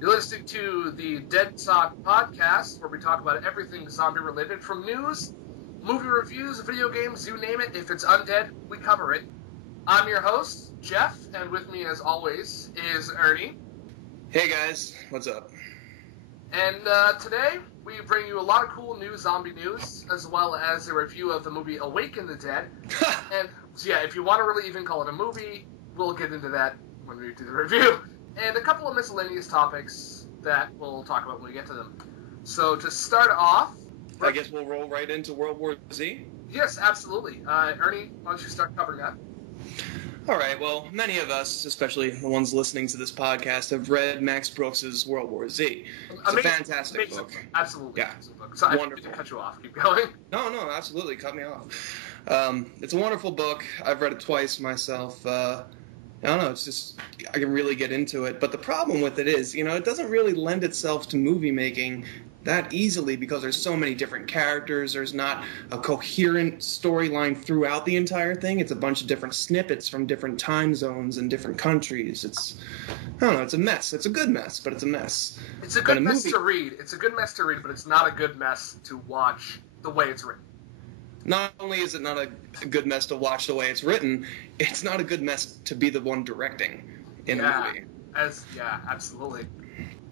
You're listening to the DeadTalk podcast, where we talk about everything zombie-related, from news, movie reviews, video games, you name it. If it's undead, we cover it. I'm your host, Jeff, and with me, as always, is Ernie. Hey guys, what's up? And today, we bring you a lot of cool new zombie news, as well as a review of the movie Awaken the Dead. And, yeah, if you want to really even call it a movie, we'll get into that when we do the review. And a couple of miscellaneous topics that we'll talk about when we get to them. So to start off... I guess we'll roll right into World War Z? Yes, absolutely. Ernie, why don't you start covering that? All right, well, many of us, especially the ones listening to this podcast, have read Max Brooks' World War Z. It's a fantastic book. Absolutely. Yeah. Book. So wonderful. I didn't cut you off. Keep going. No, absolutely. Cut me off. It's a wonderful book. I've read it twice myself. I don't know, it's just, I can really get into it. But the problem with it is, it doesn't really lend itself to movie making that easily because there's so many different characters. There's not a coherent storyline throughout the entire thing. It's a bunch of different snippets from different time zones and different countries. I don't know, it's a mess. It's a good mess, but it's a mess. It's a good mess to read. It's a good mess to read, but it's not a good mess to watch the way it's written. Not only is it not a good mess to watch the way it's written, it's not a good mess to be the one directing in a movie. Yeah, absolutely.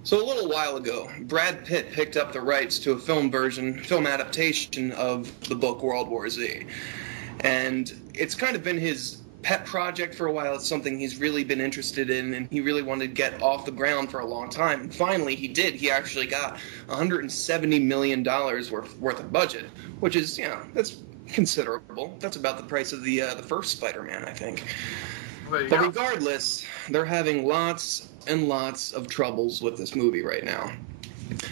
So a little while ago, Brad Pitt picked up the rights to a film adaptation of the book World War Z. And it's kind of been his pet project for a while. It's something he's really been interested in, and he really wanted to get off the ground for a long time. And finally, he did. He actually got $170 million worth of budget, which is, that's considerable. That's about the price of the first Spider-Man, I think. But regardless, they're having lots and lots of troubles with this movie right now.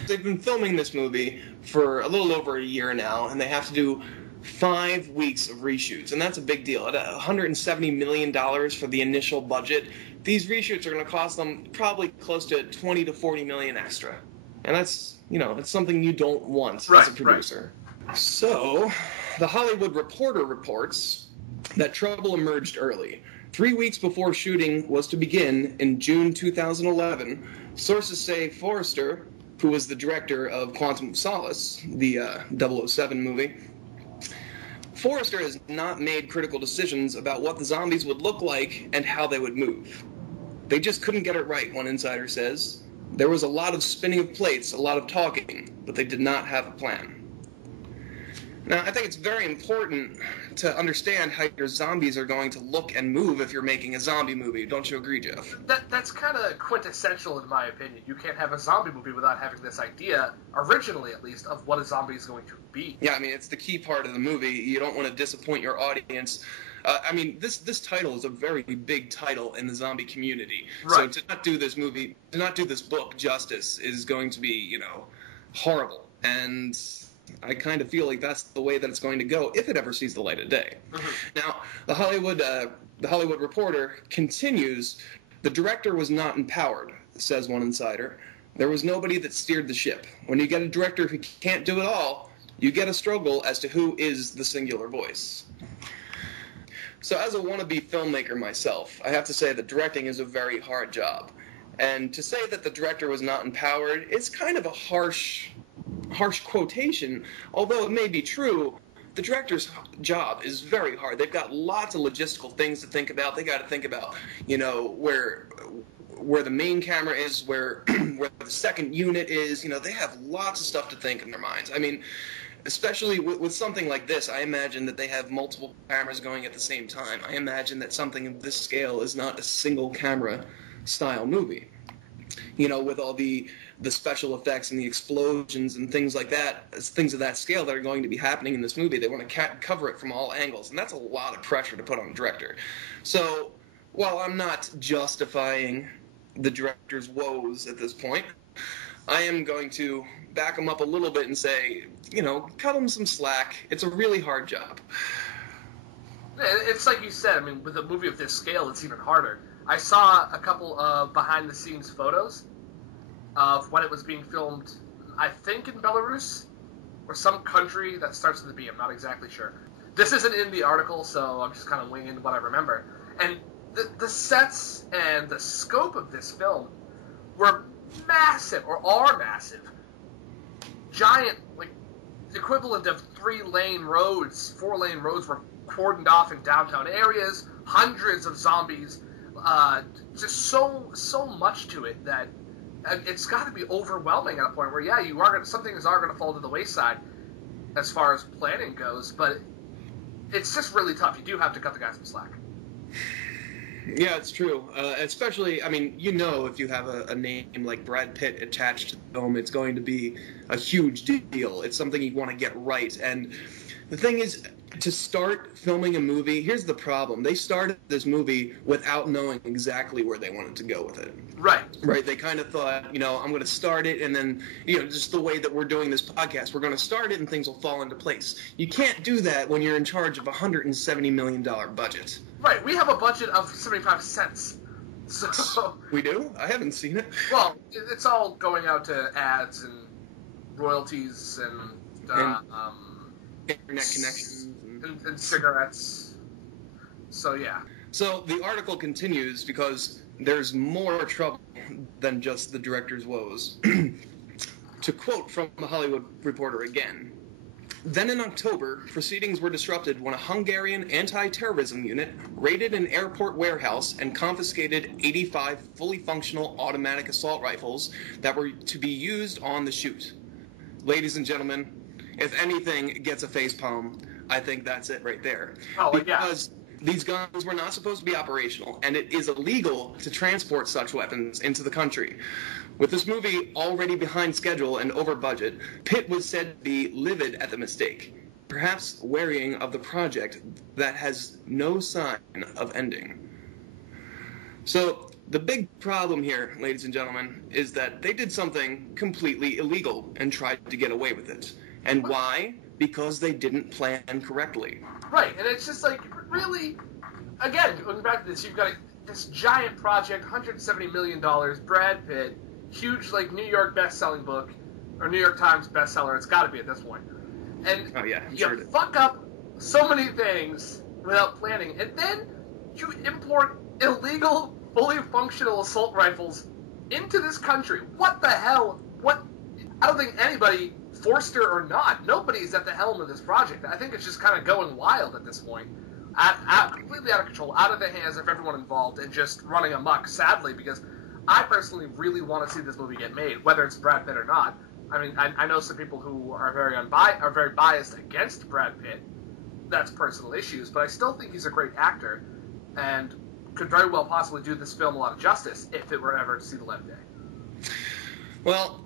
They've been filming this movie for a little over a year now, and they have to do 5 weeks of reshoots, and that's a big deal. At $170 million for the initial budget, these reshoots are going to cost them probably close to $20 to $40 million extra. And that's, it's something you don't want as a producer. Right. So, The Hollywood Reporter reports that trouble emerged early. 3 weeks before shooting was to begin in June 2011, sources say Forrester, who was the director of Quantum of Solace, the 007 movie, Forrester has not made critical decisions about what the zombies would look like and how they would move. They just couldn't get it right, one insider says. There was a lot of spinning of plates, a lot of talking, but they did not have a plan. Now, I think it's very important to understand how your zombies are going to look and move if you're making a zombie movie. Don't you agree, Jeff? That's kind of quintessential in my opinion. You can't have a zombie movie without having this idea, originally at least, of what a zombie is going to be. Yeah, I mean, it's the key part of the movie. You don't want to disappoint your audience. This title is a very big title in the zombie community. Right. So to not do this book justice is going to be, horrible. And I kind of feel like that's the way that it's going to go if it ever sees the light of day. Mm-hmm. Now, the Hollywood Reporter continues, the director was not empowered, says one insider. There was nobody that steered the ship. When you get a director who can't do it all, you get a struggle as to who is the singular voice. So as a wannabe filmmaker myself, I have to say that directing is a very hard job. And to say that the director was not empowered is kind of a harsh quotation, although it may be true. The director's job is very hard. They've got lots of logistical things to think about. They got to think about, where the main camera is, where the second unit is. They have lots of stuff to think in their minds. I mean, especially with something like this, I imagine that they have multiple cameras going at the same time. I imagine that something of this scale is not a single camera style movie. With all the special effects and the explosions and things like that, things of that scale that are going to be happening in this movie, they want to cover it from all angles, and that's a lot of pressure to put on a director. So, while I'm not justifying the director's woes at this point, I am going to back him up a little bit and say, cut him some slack. It's a really hard job. It's like you said, with a movie of this scale, it's even harder. I saw a couple of behind-the-scenes photos of when it was being filmed, I think in Belarus, or some country that starts with a B. I'm not exactly sure. This isn't in the article, so I'm just kind of winging what I remember. And the sets and the scope of this film were massive, or are massive, giant, like, equivalent of 3-lane roads, 4-lane roads were cordoned off in downtown areas, hundreds of zombies, just so much to it that it's got to be overwhelming at a point where, yeah, some things are going to fall to the wayside as far as planning goes, but it's just really tough. You do have to cut the guys some slack. Yeah, it's true. Especially, I mean, if you have a name like Brad Pitt attached to the film, it's going to be a huge deal. It's something you want to get right. And the thing is, to start filming a movie, here's the problem. They started this movie without knowing exactly where they wanted to go with it. Right. Right. They kind of thought, I'm going to start it, and then, just the way that we're doing this podcast, we're going to start it and things will fall into place. You can't do that when you're in charge of a $170 million budget. Right. We have a budget of 75 cents. So we do? I haven't seen it. Well, it's all going out to ads and royalties and internet connections. And cigarettes. So, yeah. So the article continues because there's more trouble than just the director's woes. To quote from The Hollywood Reporter again, then in October, proceedings were disrupted when a Hungarian anti-terrorism unit raided an airport warehouse and confiscated 85 fully functional automatic assault rifles that were to be used on the shoot. Ladies and gentlemen, if anything gets a facepalm, I think that's it right there. Oh, because these guns were not supposed to be operational, and it is illegal to transport such weapons into the country. With this movie already behind schedule and over budget, Pitt was said to be livid at the mistake, perhaps wearying of the project that has no sign of ending. So the big problem here, ladies and gentlemen, is that they did something completely illegal and tried to get away with it. And why? Because they didn't plan correctly. Right, and it's just like, really, again, going back to this, you've got this giant project, $170 million, Brad Pitt, huge, like, New York best-selling book, or New York Times bestseller, it's got to be at this point. And you fuck up so many things without planning, and then you import illegal, fully functional assault rifles into this country. What the hell? I don't think anybody, Forster or not, nobody's at the helm of this project. I think it's just kind of going wild at this point. Completely out of control, out of the hands of everyone involved, and just running amok, sadly, because I personally really want to see this movie get made, whether it's Brad Pitt or not. I mean, I know some people who are very biased against Brad Pitt. That's personal issues, but I still think he's a great actor, and could very well possibly do this film a lot of justice if it were ever to see the light of day. Well,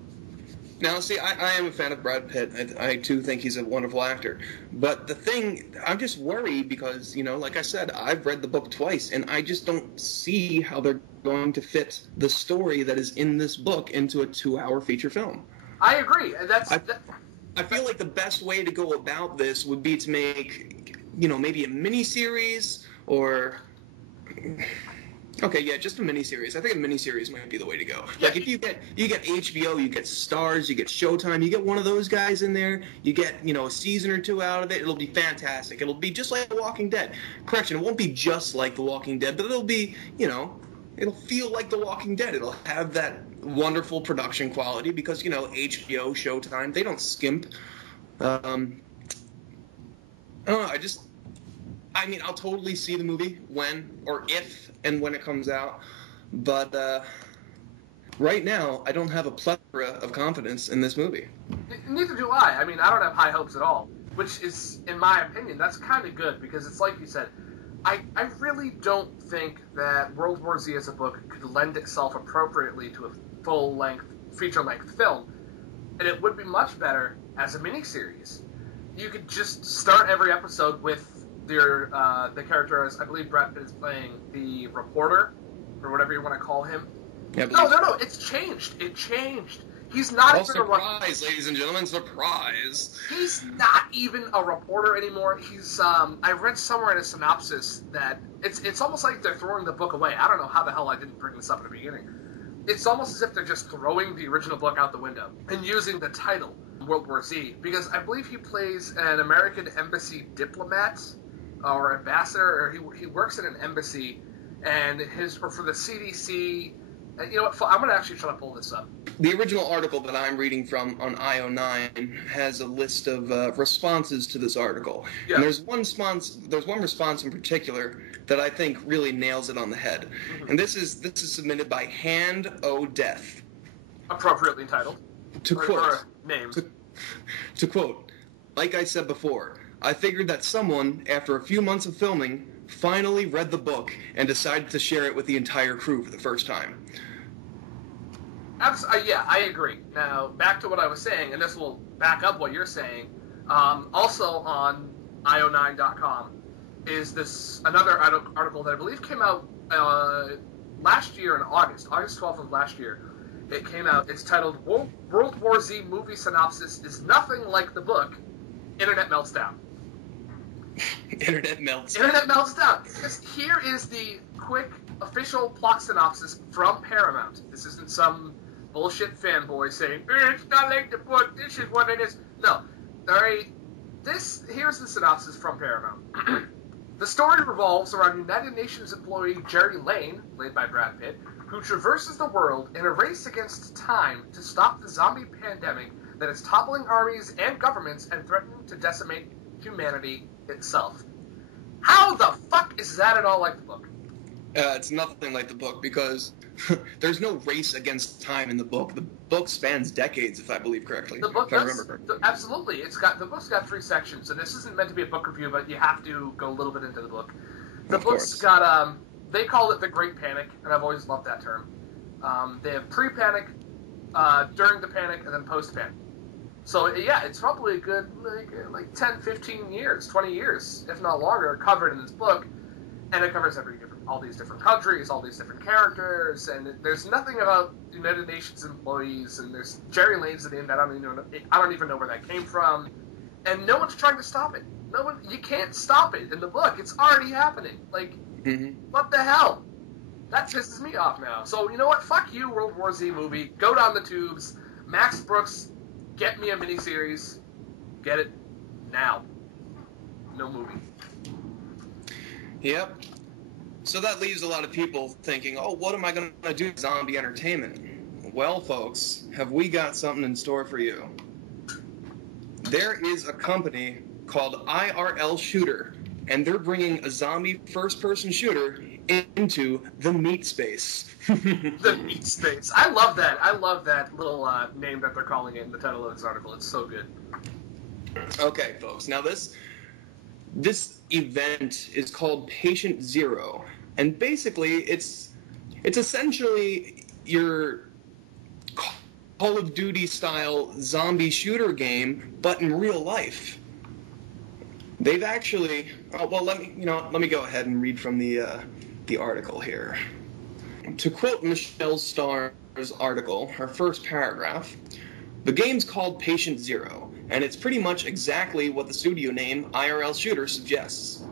now, see, I am a fan of Brad Pitt. I, too, think he's a wonderful actor. But the thing, I'm just worried because, like I said, I've read the book twice, and I just don't see how they're going to fit the story that is in this book into a 2-hour feature film. I agree. I feel like the best way to go about this would be to make, maybe a miniseries or... Okay, yeah, just a miniseries. I think a miniseries might be the way to go. Like, if you get HBO, you get Starz, you get Showtime, you get one of those guys in there, you get, a season or 2 out of it, it'll be fantastic. It'll be just like The Walking Dead. Correction, it won't be just like The Walking Dead, but it'll be, it'll feel like The Walking Dead. It'll have that wonderful production quality because, HBO, Showtime, they don't skimp. I don't know, I'll totally see the movie when or if and when it comes out, but right now I don't have a plethora of confidence in this movie. Neither do I. I don't have high hopes at all, which is, in my opinion, that's kind of good because it's like you said, I really don't think that World War Z as a book could lend itself appropriately to a full-length, feature-length film, and it would be much better as a miniseries. You could just start every episode with the character, as I believe Brad Pitt is playing the reporter, or whatever you want to call him. Yeah, no, it's changed. It changed. He's not even surprise, ladies and gentlemen, surprise. He's not even a reporter anymore. He's, I read somewhere in a synopsis that it's almost like they're throwing the book away. I don't know how the hell I didn't bring this up at the beginning. It's almost as if they're just throwing the original book out the window and using the title, World War Z, because I believe he plays an American embassy diplomat, or ambassador, or he works in an embassy, and for the CDC And you know what? I'm going to actually try to pull this up. The original article that I'm reading from on IO9 has a list of responses to this article. Yeah. And there's one response in particular that I think really nails it on the head. Mm-hmm. And this is submitted by Hand O Death. Appropriately entitled. To quote, like I said before, I figured that someone, after a few months of filming, finally read the book and decided to share it with the entire crew for the first time. Yeah, I agree. Now, back to what I was saying, and this will back up what you're saying. Also on io9.com is this another article that I believe came out last year in August 12th of last year. It came out. It's titled World War Z Movie Synopsis is Nothing Like the Book. Internet Melts Down. Internet melts down. Because here is the quick official plot synopsis from Paramount. This isn't some bullshit fanboy saying, it's not like the book, this is what it is. No. Alright, here's the synopsis from Paramount. The story revolves around United Nations employee Jerry Lane, played by Brad Pitt, who traverses the world in a race against time to stop the zombie pandemic that is toppling armies and governments and threatening to decimate humanity itself. How the fuck is that at all like the book? It's nothing like the book because there's no race against time in the book. The book spans decades, if I believe correctly. The book if I remember correctly. Absolutely. The book's got 3 sections, and this isn't meant to be a book review, but you have to go a little bit into the book. The book's got, they call it the Great Panic, and I've always loved that term. They have pre-panic, during the panic, and then post-panic. So, yeah, it's probably a good, like 10, 15 years, 20 years, if not longer, covered in this book. And it covers all these different countries, all these different characters, and there's nothing about United Nations employees, and there's Jerry Lane's name that I don't even know where that came from, and no one's trying to stop it. You can't stop it in the book. It's already happening. Like, What the hell? That pisses me off now. So, you know what? Fuck you, World War Z movie. Go down the tubes. Max Brooks, get me a miniseries. Get it now. No movie. Yep. So that leaves a lot of people thinking, oh, what am I going to do with zombie entertainment? Well, folks, have we got something in store for you. There is a company called IRL Shooter, and they're bringing a zombie first-person shooter into the meat space. The meat space. I love that. I love that little name that they're calling it in the title of this article. It's so good. Okay, folks. Now this event is called Patient Zero, and basically it's essentially your Call of Duty style zombie shooter game, but in real life. They've actually let me go ahead and read from the article here. To quote Michelle Starr's article, her first paragraph, the game's called Patient Zero, and it's pretty much exactly what the studio name IRL Shooter suggests.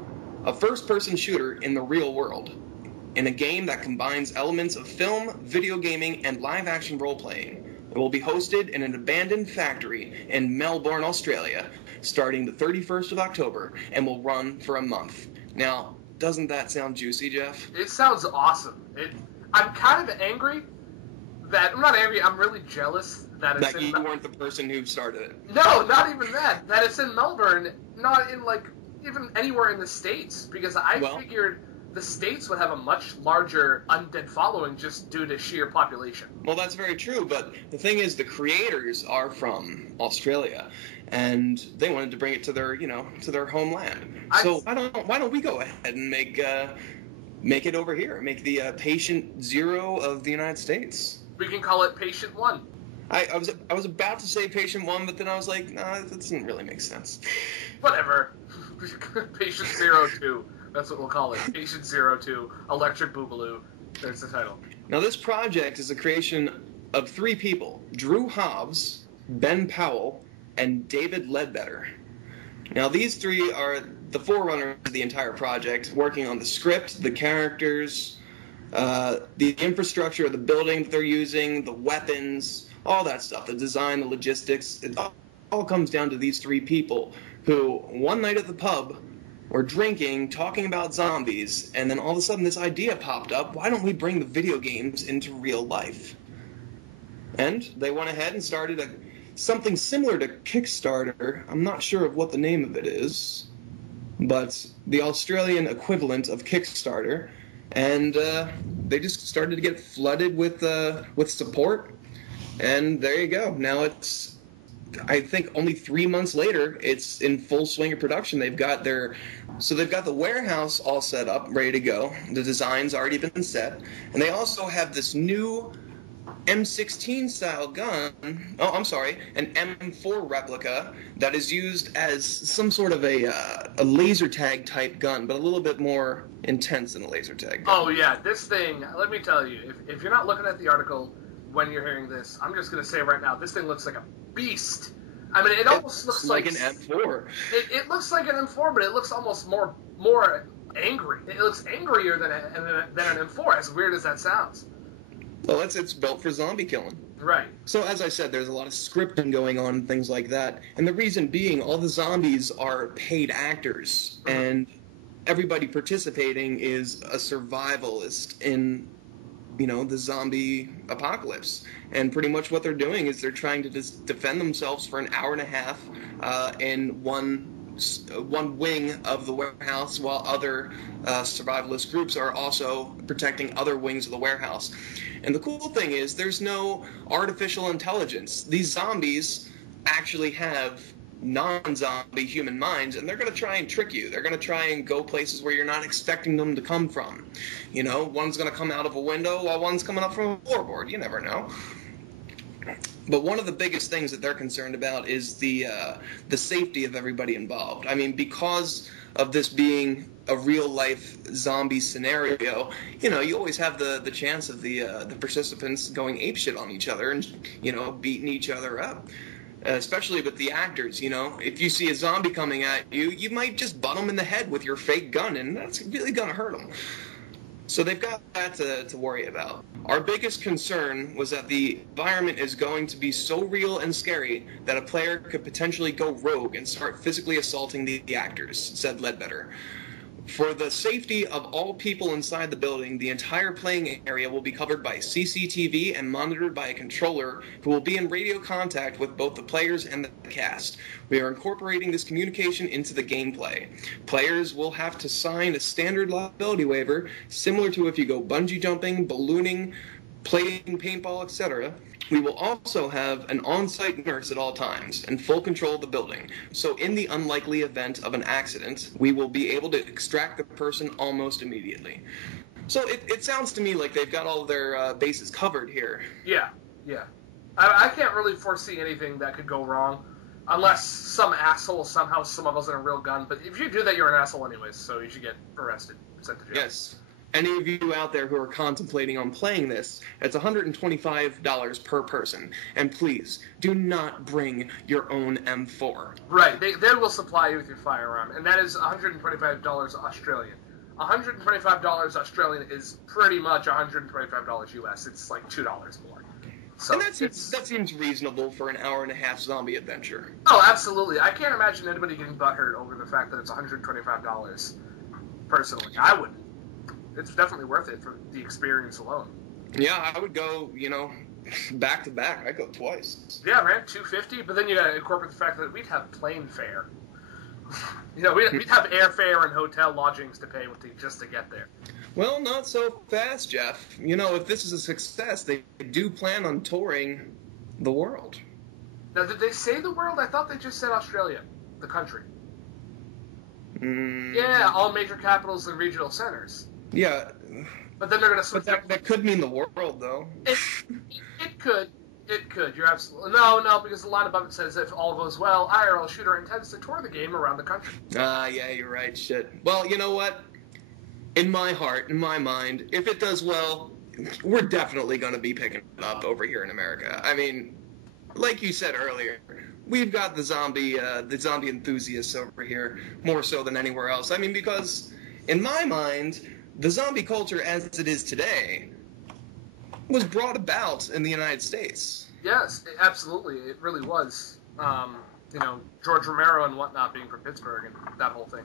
A first-person shooter in the real world, in a game that combines elements of film, video gaming, and live-action role-playing. It will be hosted in an abandoned factory in Melbourne, Australia, starting the 31st of October, and will run for a month. Now, doesn't that sound juicy, Jeff? It sounds awesome. I'm kind of angry that... I'm not angry, I'm really jealous that it's you weren't the person who started it. No, not even that. That it's in Melbourne, not in, even anywhere in the States, because I figured the States would have a much larger undead following just due to sheer population. Well, that's very true, but the thing is, the creators are from Australia, and they wanted to bring it to their homeland. So why don't we go ahead and make it over here, make the Patient Zero of the United States? We can call it Patient 1. I was about to say Patient 1, but then I was like, nah, that doesn't really make sense. Whatever. Patient 02. That's what we'll call it. Patient 02. Electric Boogaloo. There's the title. Now, this project is a creation of 3 people: Drew Hobbs, Ben Powell, and David Ledbetter. Now, these 3 are the forerunners of the entire project, working on the script, the characters, the infrastructure of the building that they're using, the weapons, all that stuff, the design, the logistics. It all comes down to these 3 people who, one night at the pub, were drinking, talking about zombies, and then all of a sudden this idea popped up, why don't we bring the video games into real life? And they went ahead and started something similar to Kickstarter. I'm not sure of what the name of it is, but the Australian equivalent of Kickstarter. And they just started to get flooded with support. And there you go. Now it's, I think only 3 months later, it's in full swing of production. They've got the warehouse all set up, ready to go. The design's already been set. And they also have this new M16 style gun, an M4 replica that is used as some sort of a laser tag type gun, but a little bit more intense than a laser tag gun. Oh yeah, this thing, let me tell you, if you're not looking at the article when you're hearing this, I'm just going to say right now, this thing looks like a beast. I mean, it almost looks like an M4. It looks like an M4, but it looks almost more angry. It looks angrier than an M4, as weird as that sounds. Well, it's built for zombie killing. Right. So, as I said, there's a lot of scripting going on and things like that. And the reason being, all the zombies are paid actors. Mm-hmm. And everybody participating is a survivalist in, the zombie apocalypse. And pretty much what they're doing is they're trying to just defend themselves for an hour and a half in one wing of the warehouse, while other survivalist groups are also protecting other wings of the warehouse. And the cool thing is there's no artificial intelligence. These zombies actually have non-zombie human minds, and they're going to try and trick you. They're going to try and go places where you're not expecting them to come from. One's going to come out of a window while one's coming up from a floorboard. You never know. But one of the biggest things that they're concerned about is the safety of everybody involved. I mean, because of this being a real-life zombie scenario, you always have the chance of the participants going apeshit on each other and, beating each other up. Especially with the actors, if you see a zombie coming at you, you might just butt them in the head with your fake gun, and that's really going to hurt them. So they've got that to worry about. Our biggest concern was that the environment is going to be so real and scary that a player could potentially go rogue and start physically assaulting the actors, said Ledbetter. For the safety of all people inside the building, the entire playing area will be covered by CCTV and monitored by a controller who will be in radio contact with both the players and the cast. We are incorporating this communication into the gameplay. Players will have to sign a standard liability waiver, similar to if you go bungee jumping, ballooning, playing paintball, etc. We will also have an on-site nurse at all times and full control of the building. So in the unlikely event of an accident, we will be able to extract the person almost immediately. So it sounds to me like they've got all of their bases covered here. Yeah. I can't really foresee anything that could go wrong unless some asshole somehow smuggles in a real gun. But if you do that, you're an asshole anyways, so you should get arrested, sent to jail. Yes. Any of you out there who are contemplating on playing this, it's $125 per person. And please, do not bring your own M4. Right. They will supply you with your firearm, and that is $125 Australian. $125 Australian is pretty much $125 US. It's like $2 more. So and that seems reasonable for an hour and a half zombie adventure. Oh, absolutely. I can't imagine anybody getting butthurt over the fact that it's $125. Personally, I wouldn't. It's definitely worth it for the experience alone. Yeah, I would go, back to back. I'd go twice. Yeah, man, $250. But then you got to incorporate the fact that we'd have plane fare. We'd have airfare and hotel lodgings to pay just to get there. Well, not so fast, Jeff. If this is a success, they do plan on touring the world. Now, did they say the world? I thought they just said Australia, the country. Yeah, all major capitals and regional centers. Yeah. But then they're going to switch. But that could mean the world, though. It could. It could. You're absolutely... No, because the line above it says, if all goes well, IRL Shooter intends to tour the game around the country. Yeah, you're right. Shit. Well, you know what? In my heart, in my mind, if it does well, we're definitely going to be picking it up over here in America. I mean, like you said earlier, we've got the zombie enthusiasts over here more so than anywhere else. I mean, because in my mind, the zombie culture as it is today was brought about in the United States. Yes, absolutely. It really was. George Romero and whatnot being from Pittsburgh and that whole thing.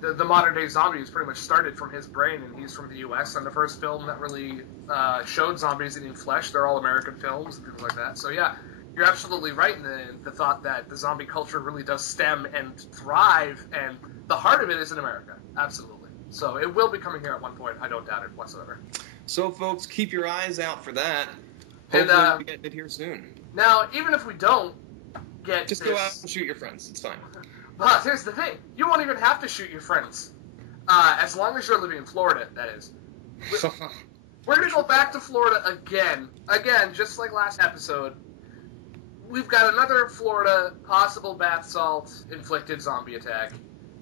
the modern day zombie was pretty much started from his brain, and he's from the U.S. And the first film that really showed zombies eating flesh, they're all American films and things like that. So yeah, you're absolutely right in the thought that the zombie culture really does stem and thrive, and the heart of it is in America. Absolutely. So it will be coming here at one point. I don't doubt it whatsoever. So folks, keep your eyes out for that. And Hopefully we get it here soon. now, even if we don't get Just this, go out and shoot your friends. It's fine. but here's the thing: you won't even have to shoot your friends, as long as you're living in Florida. That is. We're gonna go back to Florida again. Again, just like last episode. We've got another Florida possible bath salt inflicted zombie attack.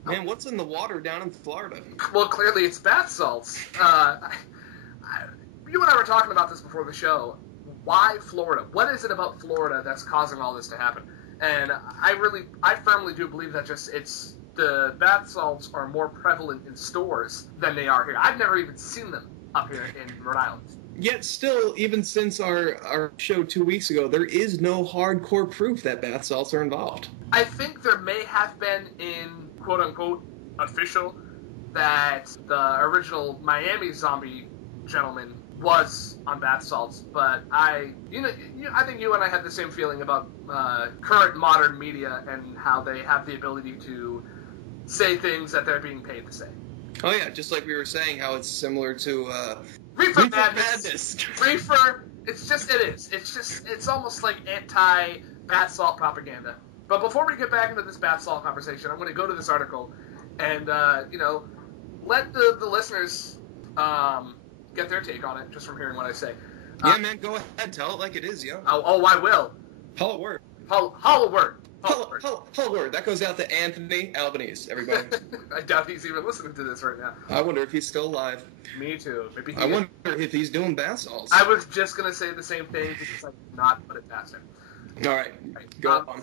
Man, what's in the water down in Florida? Well, clearly it's bath salts. You and I were talking about this before the show. Why Florida? What is it about Florida that's causing all this to happen? And I firmly do believe that it's the bath salts are more prevalent in stores than they are here. I've never even seen them up here in Rhode Island. Yet still, even since our show 2 weeks ago, there is no hardcore proof that bath salts are involved. I think there may have been in quote-unquote official that the original Miami zombie gentleman was on bath salts, but I think you and I had the same feeling about current modern media and how they have the ability to say things that they're being paid to say. Oh yeah, just like we were saying, how it's similar to Reefer Madness. Reefer, it's almost like anti-bath salt propaganda. But before we get back into this bath salt conversation, I'm going to go to this article and, let the listeners get their take on it just from hearing what I say. Yeah, man, go ahead. Tell it like it is, yo. Oh, I will. Tell it word. Hollow word. Whole word. That goes out to Anthony Albanese, everybody. I doubt he's even listening to this right now. I wonder if he's still alive. Me too. Maybe I wonder if he's doing bath salts. I was just going to say the same thing because I did not put it past him. All right. Go on.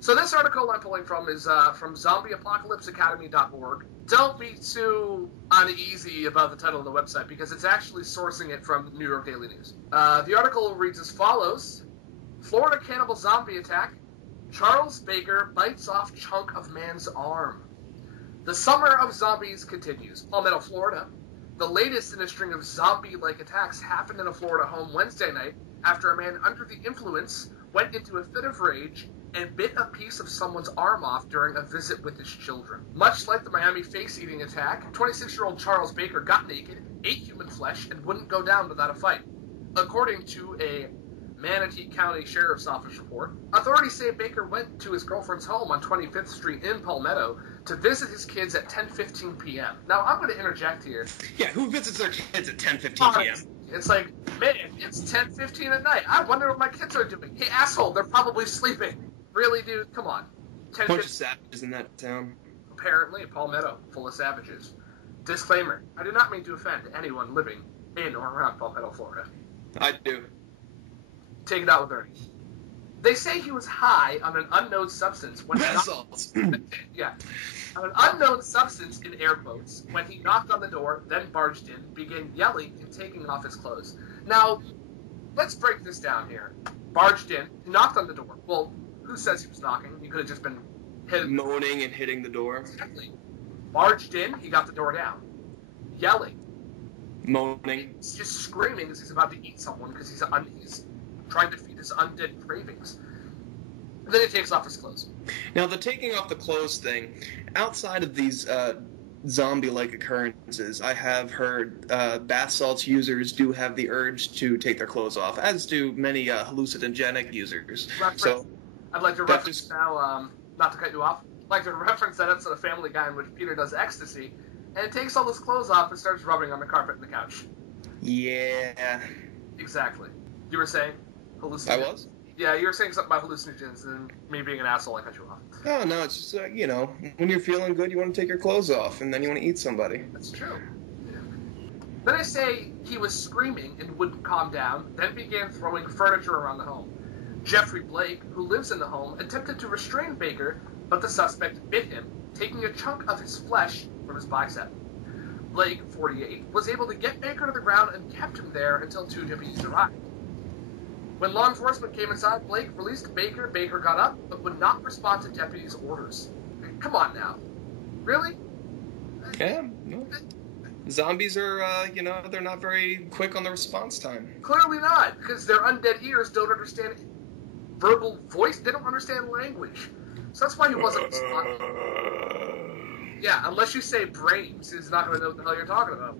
So this article I'm pulling from is from zombieapocalypseacademy.org. Don't be too uneasy about the title of the website because it's actually sourcing it from New York Daily News. The article reads as follows. Florida cannibal zombie attack. Charles Baker bites off chunk of man's arm. The summer of zombies continues. Palmetto, Florida. The latest in a string of zombie-like attacks happened in a Florida home Wednesday night after a man under the influence went into a fit of rage and bit a piece of someone's arm off during a visit with his children. Much like the Miami face-eating attack, 26-year-old Charles Baker got naked, ate human flesh, and wouldn't go down without a fight. According to a Manatee County Sheriff's Office report, authorities say Baker went to his girlfriend's home on 25th Street in Palmetto to visit his kids at 10:15 p.m. Now, I'm going to interject here. Yeah, who visits their kids at 10:15 p.m.? It's like, man, it's 10:15 at night. I wonder what my kids are doing. Hey, asshole, they're probably sleeping. Really, dude? Come on. Bunch of savages in that town. Apparently, Palmetto, full of savages. Disclaimer, I do not mean to offend anyone living in or around Palmetto, Florida. I do. Take it out with Ernie. They say he was high on an unknown substance when yeah, on an unknown substance in air quotes when he knocked on the door, then barged in, began yelling and taking off his clothes. Now, let's break this down here. Barged in, knocked on the door. Well, who says he was knocking? He could have just been hitting, moaning and hitting the door. Exactly. Barged in, he got the door down. Yelling, moaning, he's just screaming as he's about to eat someone because he's trying to feed his undead cravings. And then he takes off his clothes. Now, the taking off the clothes thing, outside of these zombie-like occurrences, I have heard bath salts users do have the urge to take their clothes off, as do many hallucinogenic users. So, I'd like to reference now, not to cut you off, I'd like to reference that episode of Family Guy in which Peter does ecstasy, and takes all his clothes off and starts rubbing on the carpet and the couch. Yeah. Exactly. You were saying? Hallucinogens. I was? Yeah, you were saying something about hallucinogens, and me being an asshole, I cut you off. Oh, no, it's just, when you're feeling good, you want to take your clothes off, and then you want to eat somebody. That's true. Yeah. Then I say he was screaming and wouldn't calm down, then began throwing furniture around the home. Jeffrey Blake, who lives in the home, attempted to restrain Baker, but the suspect bit him, taking a chunk of his flesh from his bicep. Blake, 48, was able to get Baker to the ground and kept him there until two deputies arrived. When law enforcement came inside, Blake released Baker. Baker got up, but would not respond to deputies' orders. Come on now. Really? Yeah, no. Zombies are, they're not very quick on the response time. Clearly not, because their undead ears don't understand verbal voice. They don't understand language. So that's why he wasn't responding. Yeah, unless you say brains, he's not going to know what the hell you're talking about.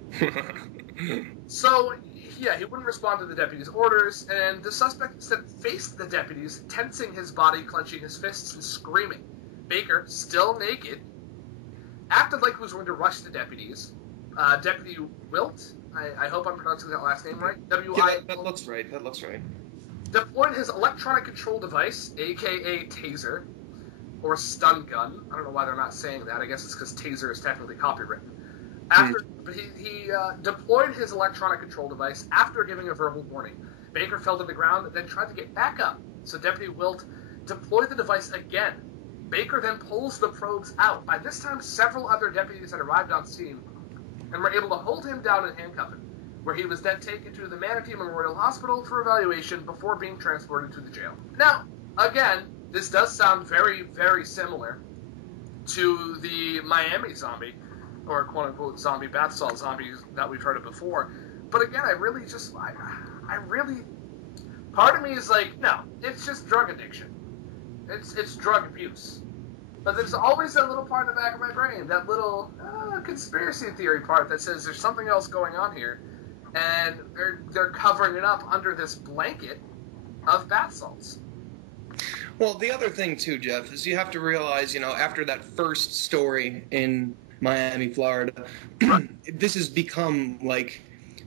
So, yeah, he wouldn't respond to the deputy's orders, and the suspect instead faced the deputies, tensing his body, clenching his fists, and screaming. Baker, still naked, acted like he was going to rush the deputies. Deputy Wilt, I hope I'm pronouncing that last name right. Yeah, that looks right. Deployed his electronic control device, aka taser, or stun gun. I don't know why they're not saying that. I guess it's because taser is technically copywritten. But he deployed his electronic control device after giving a verbal warning. Baker fell to the ground, then tried to get back up. So Deputy Wilt deployed the device again. Baker then pulls the probes out. By this time, several other deputies had arrived on scene and were able to hold him down and handcuff him, where he was then taken to the Manatee Memorial Hospital for evaluation before being transported to the jail. Now, again, this does sound very, very similar to the Miami zombie, or quote-unquote zombie bath salt zombies that we've heard of before. But again, I really, part of me is like, no, it's just drug addiction. It's drug abuse. But there's always that little part in the back of my brain, that little conspiracy theory part that says there's something else going on here, and they're covering it up under this blanket of bath salts. Well, the other thing too, Jeff, is you have to realize, after that first story in Miami, Florida, this has become like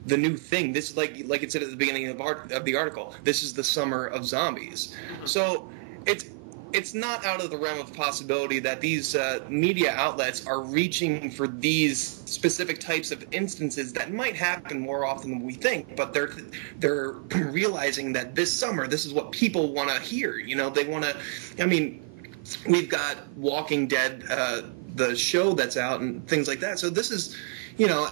the new thing. This is like it said at the beginning of the article. This is the summer of zombies. So it's not out of the realm of possibility that these media outlets are reaching for these specific types of instances that might happen more often than we think, but they're realizing that this summer, this is what people want to hear. They want to. I mean, we've got Walking Dead, the show that's out, and things like that. So this is,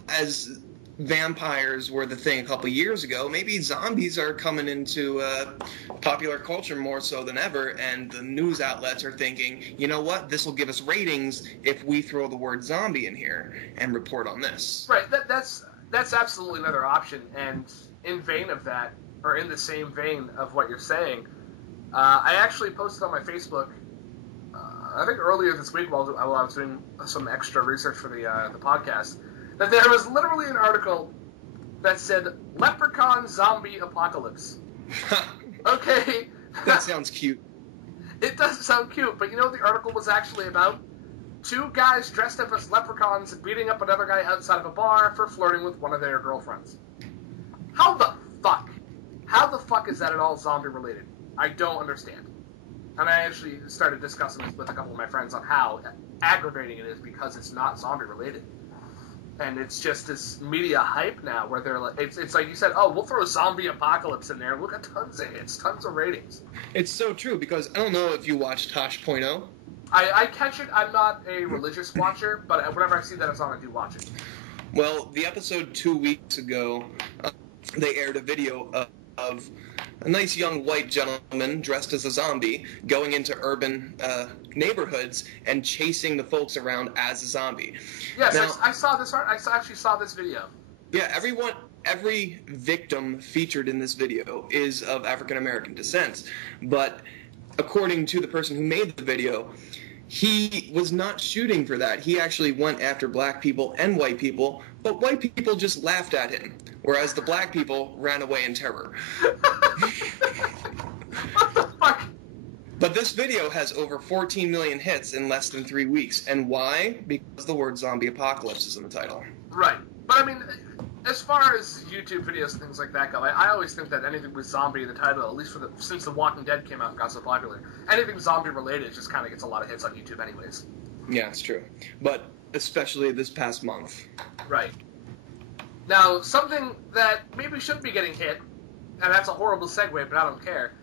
as vampires were the thing a couple years ago, maybe zombies are coming into popular culture more so than ever, and the news outlets are thinking, you know what, this will give us ratings if we throw the word zombie in here and report on this. Right, that's absolutely another option, and in the same vein of what you're saying, I actually posted on my Facebook, I think earlier this week while I was doing some extra research for the podcast, that there was literally an article that said Leprechaun Zombie Apocalypse. Okay. That sounds cute. It does sound cute, but you know what the article was actually about? 2 guys dressed up as leprechauns beating up another guy outside of a bar for flirting with one of their girlfriends. How the fuck is that at all zombie related? I don't understand. And I actually started discussing this with a couple of my friends on how aggravating it is because it's not zombie related. And it's just this media hype now where they're like, it's like you said, oh, we'll throw a zombie apocalypse in there. Look at tons of hits, tons of ratings. It's so true because I don't know if you watch Tosh.0. I catch it. I'm not a religious watcher, but whenever I see that it's on, I do watch it. Well, the episode 2 weeks ago, they aired a video of a nice young white gentleman dressed as a zombie going into urban neighborhoods and chasing the folks around as a zombie. Yes, now, I saw this. I actually saw this video. Yeah, every victim featured in this video is of African American descent, but according to the person who made the video, he was not shooting for that. He actually went after black people and white people, but white people just laughed at him, whereas the black people ran away in terror. What the fuck? But this video has over 14 million hits in less than 3 weeks. And why? Because the word zombie apocalypse is in the title. Right. But I mean, as far as YouTube videos and things like that go, I always think that anything with zombie in the title, at least since The Walking Dead came out and got so popular, anything zombie related just kind of gets a lot of hits on YouTube anyways. Yeah, it's true. But especially this past month. Right. Now, something that maybe shouldn't be getting hit, and that's a horrible segue, but I don't care.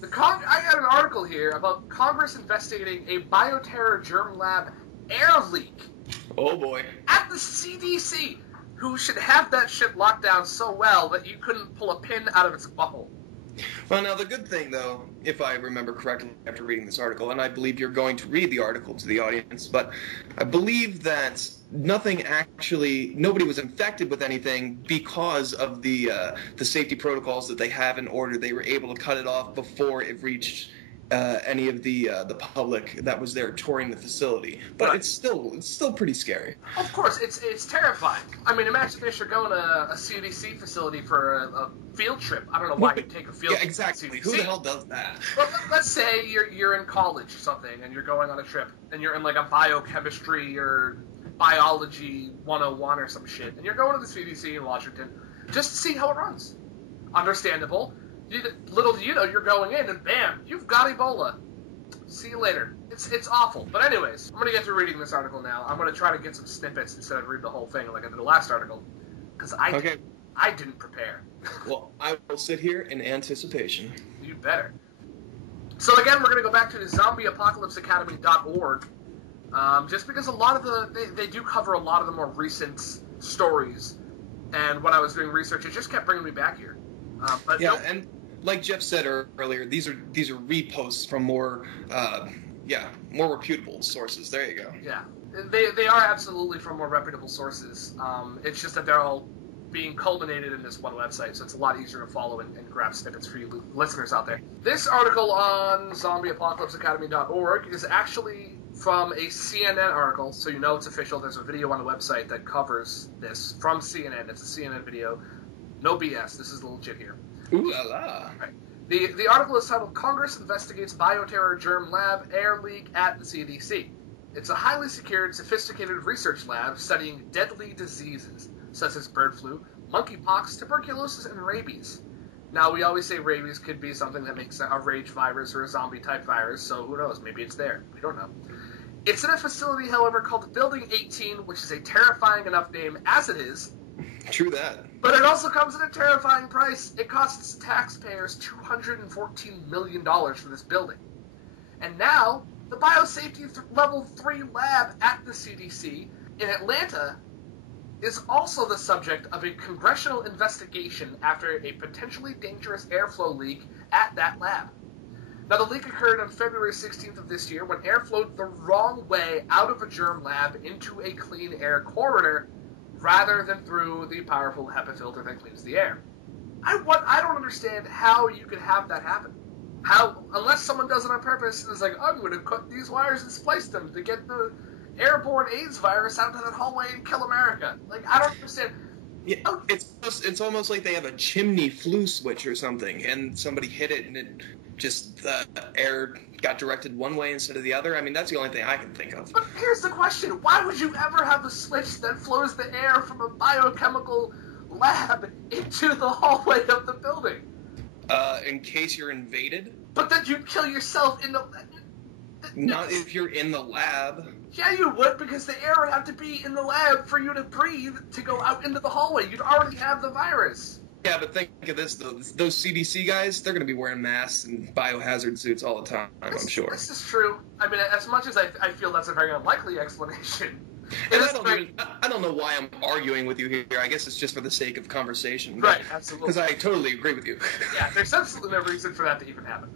I got an article here about Congress investigating a bioterror germ lab air leak. Oh boy. At the CDC, who should have that shit locked down so well that you couldn't pull a pin out of its butthole. Well, now the good thing, though, if I remember correctly after reading this article, and I believe you're going to read the article to the audience, but I believe that nobody was infected with anything because of the safety protocols that they have in order. They were able to cut it off before it reached any of the public that was there touring the facility. But Right. it's still pretty scary. Of course, it's terrifying. I mean, imagine if you're going to a CDC facility for a field trip. I don't know why you'd take a field trip. Yeah, exactly. To CDC. Who the hell does that? Well, let's say you're in college or something, and you're going on a trip, and you're in like a biochemistry or biology 101 or some shit, and you're going to the CDC in Washington just to see how it runs. Understandable. Little do you know, you're going in, and bam, you've got Ebola. See you later. It's awful. But anyways, I'm going to get to reading this article now. I'm going to try to get some snippets instead of read the whole thing like I did the last article, because I didn't prepare. Well, I will sit here in anticipation. You better. So again, we're going to go back to the zombieapocalypseacademy.org, just because a lot of they do cover a lot of the more recent stories, and when I was doing research, it just kept bringing me back here. But yeah, nope. and like Jeff said earlier, these are reposts from more reputable sources. There you go. Yeah, they are absolutely from more reputable sources. It's just that they're all being culminated in this one website, so it's a lot easier to follow and grab snippets for you listeners out there. This article on zombieapocalypseacademy.org is actually from a CNN article, so you know it's official. There's a video on the website that covers this from CNN. It's a CNN video. No BS. This is legit here. Ooh la la. Right. The article is titled "Congress Investigates Bioterror Germ Lab Air Leak at the CDC." It's a highly secured, sophisticated research lab studying deadly diseases such as bird flu, monkeypox, tuberculosis, and rabies. Now, we always say rabies could be something that makes a rage virus or a zombie-type virus, so who knows? Maybe it's there. We don't know. It's in a facility, however, called Building 18, which is a terrifying enough name as it is. True that. But it also comes at a terrifying price. It costs taxpayers $214 million for this building. And now, the Biosafety Level 3 lab at the CDC in Atlanta is also the subject of a congressional investigation after a potentially dangerous airflow leak at that lab. Now, the leak occurred on February 16th of this year when air flowed the wrong way out of a germ lab into a clean air corridor rather than through the powerful HEPA filter that cleans the air. I don't understand how you could have that happen. How, unless someone does it on purpose and is like, I'm going to cut these wires and splice them to get the airborne AIDS virus out to that hallway and kill America. Like, I don't understand. Yeah, it's almost like they have a chimney flue switch or something, and somebody hit it and it just the air got directed one way instead of the other. I mean, that's the only thing I can think of. But here's the question. Why would you ever have a switch that flows the air from a biochemical lab into the hallway of the building? In case you're invaded? But then you'd kill yourself in the... Not if you're in the lab. Yeah, you would, because the air would have to be in the lab for you to breathe to go out into the hallway. You'd already have the virus. Yeah, but think of this, though. Those CDC guys, they're going to be wearing masks and biohazard suits all the time, I'm sure. This is true. I mean, as much as I feel that's a very unlikely explanation. And I don't know why I'm arguing with you here. I guess it's just for the sake of conversation. Right, absolutely. Because I totally agree with you. Yeah, there's absolutely no reason for that to even happen.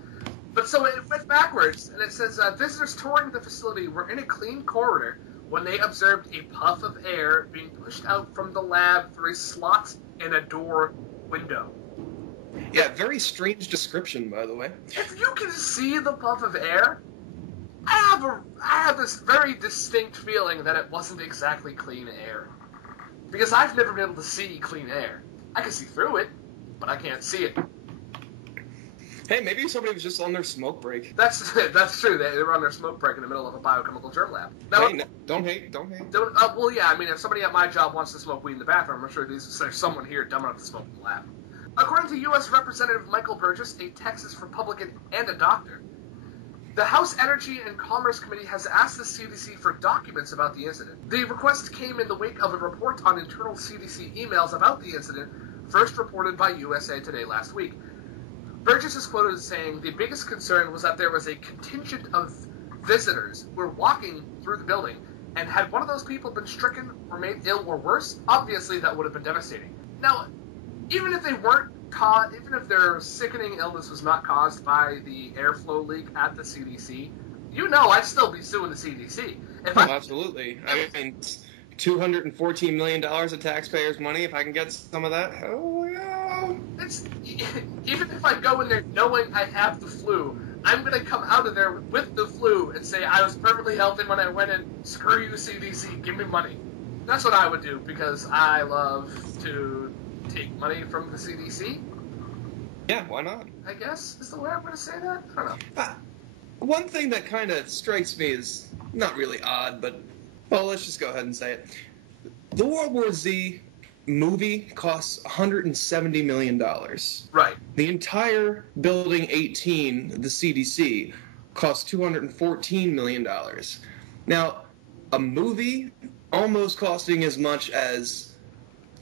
But so it went backwards, and it says, visitors touring the facility were in a clean corridor when they observed a puff of air being pushed out from the lab through a slot in a door window. Yeah, very strange description, by the way. If you can see the puff of air, I have this very distinct feeling that it wasn't exactly clean air. Because I've never been able to see clean air. I can see through it, but I can't see it. Hey, maybe somebody was just on their smoke break. That's true. They were on their smoke break in the middle of a biochemical germ lab. Now, hey, don't hate. Well, yeah, I mean, if somebody at my job wants to smoke weed in the bathroom, I'm sure there's someone here dumb enough to smoke in the lab. According to U.S. Representative Michael Burgess, a Texas Republican and a doctor, the House Energy and Commerce Committee has asked the CDC for documents about the incident. The request came in the wake of a report on internal CDC emails about the incident, first reported by USA Today last week. Burgess is quoted as saying the biggest concern was that there was a contingent of visitors who were walking through the building, and had one of those people been stricken or made ill or worse, obviously that would have been devastating. Now, even if they weren't their sickening illness was not caused by the airflow leak at the CDC, I'd still be suing the CDC. Absolutely. I mean, $214 million of taxpayers' money. If I can get some of that, hell yeah. Even if I go in there knowing I have the flu, I'm going to come out of there with the flu and say I was perfectly healthy when I went in. Screw you, CDC. Give me money. That's what I would do, because I love to take money from the CDC. Yeah, why not? I guess is the way I'm going to say that. I don't know. One thing that kind of strikes me as not really odd, but, well, let's just go ahead and say it. The World War Z movie costs $170 million. Right. The entire Building 18, the CDC, costs $214 million. Now, a movie almost costing as much as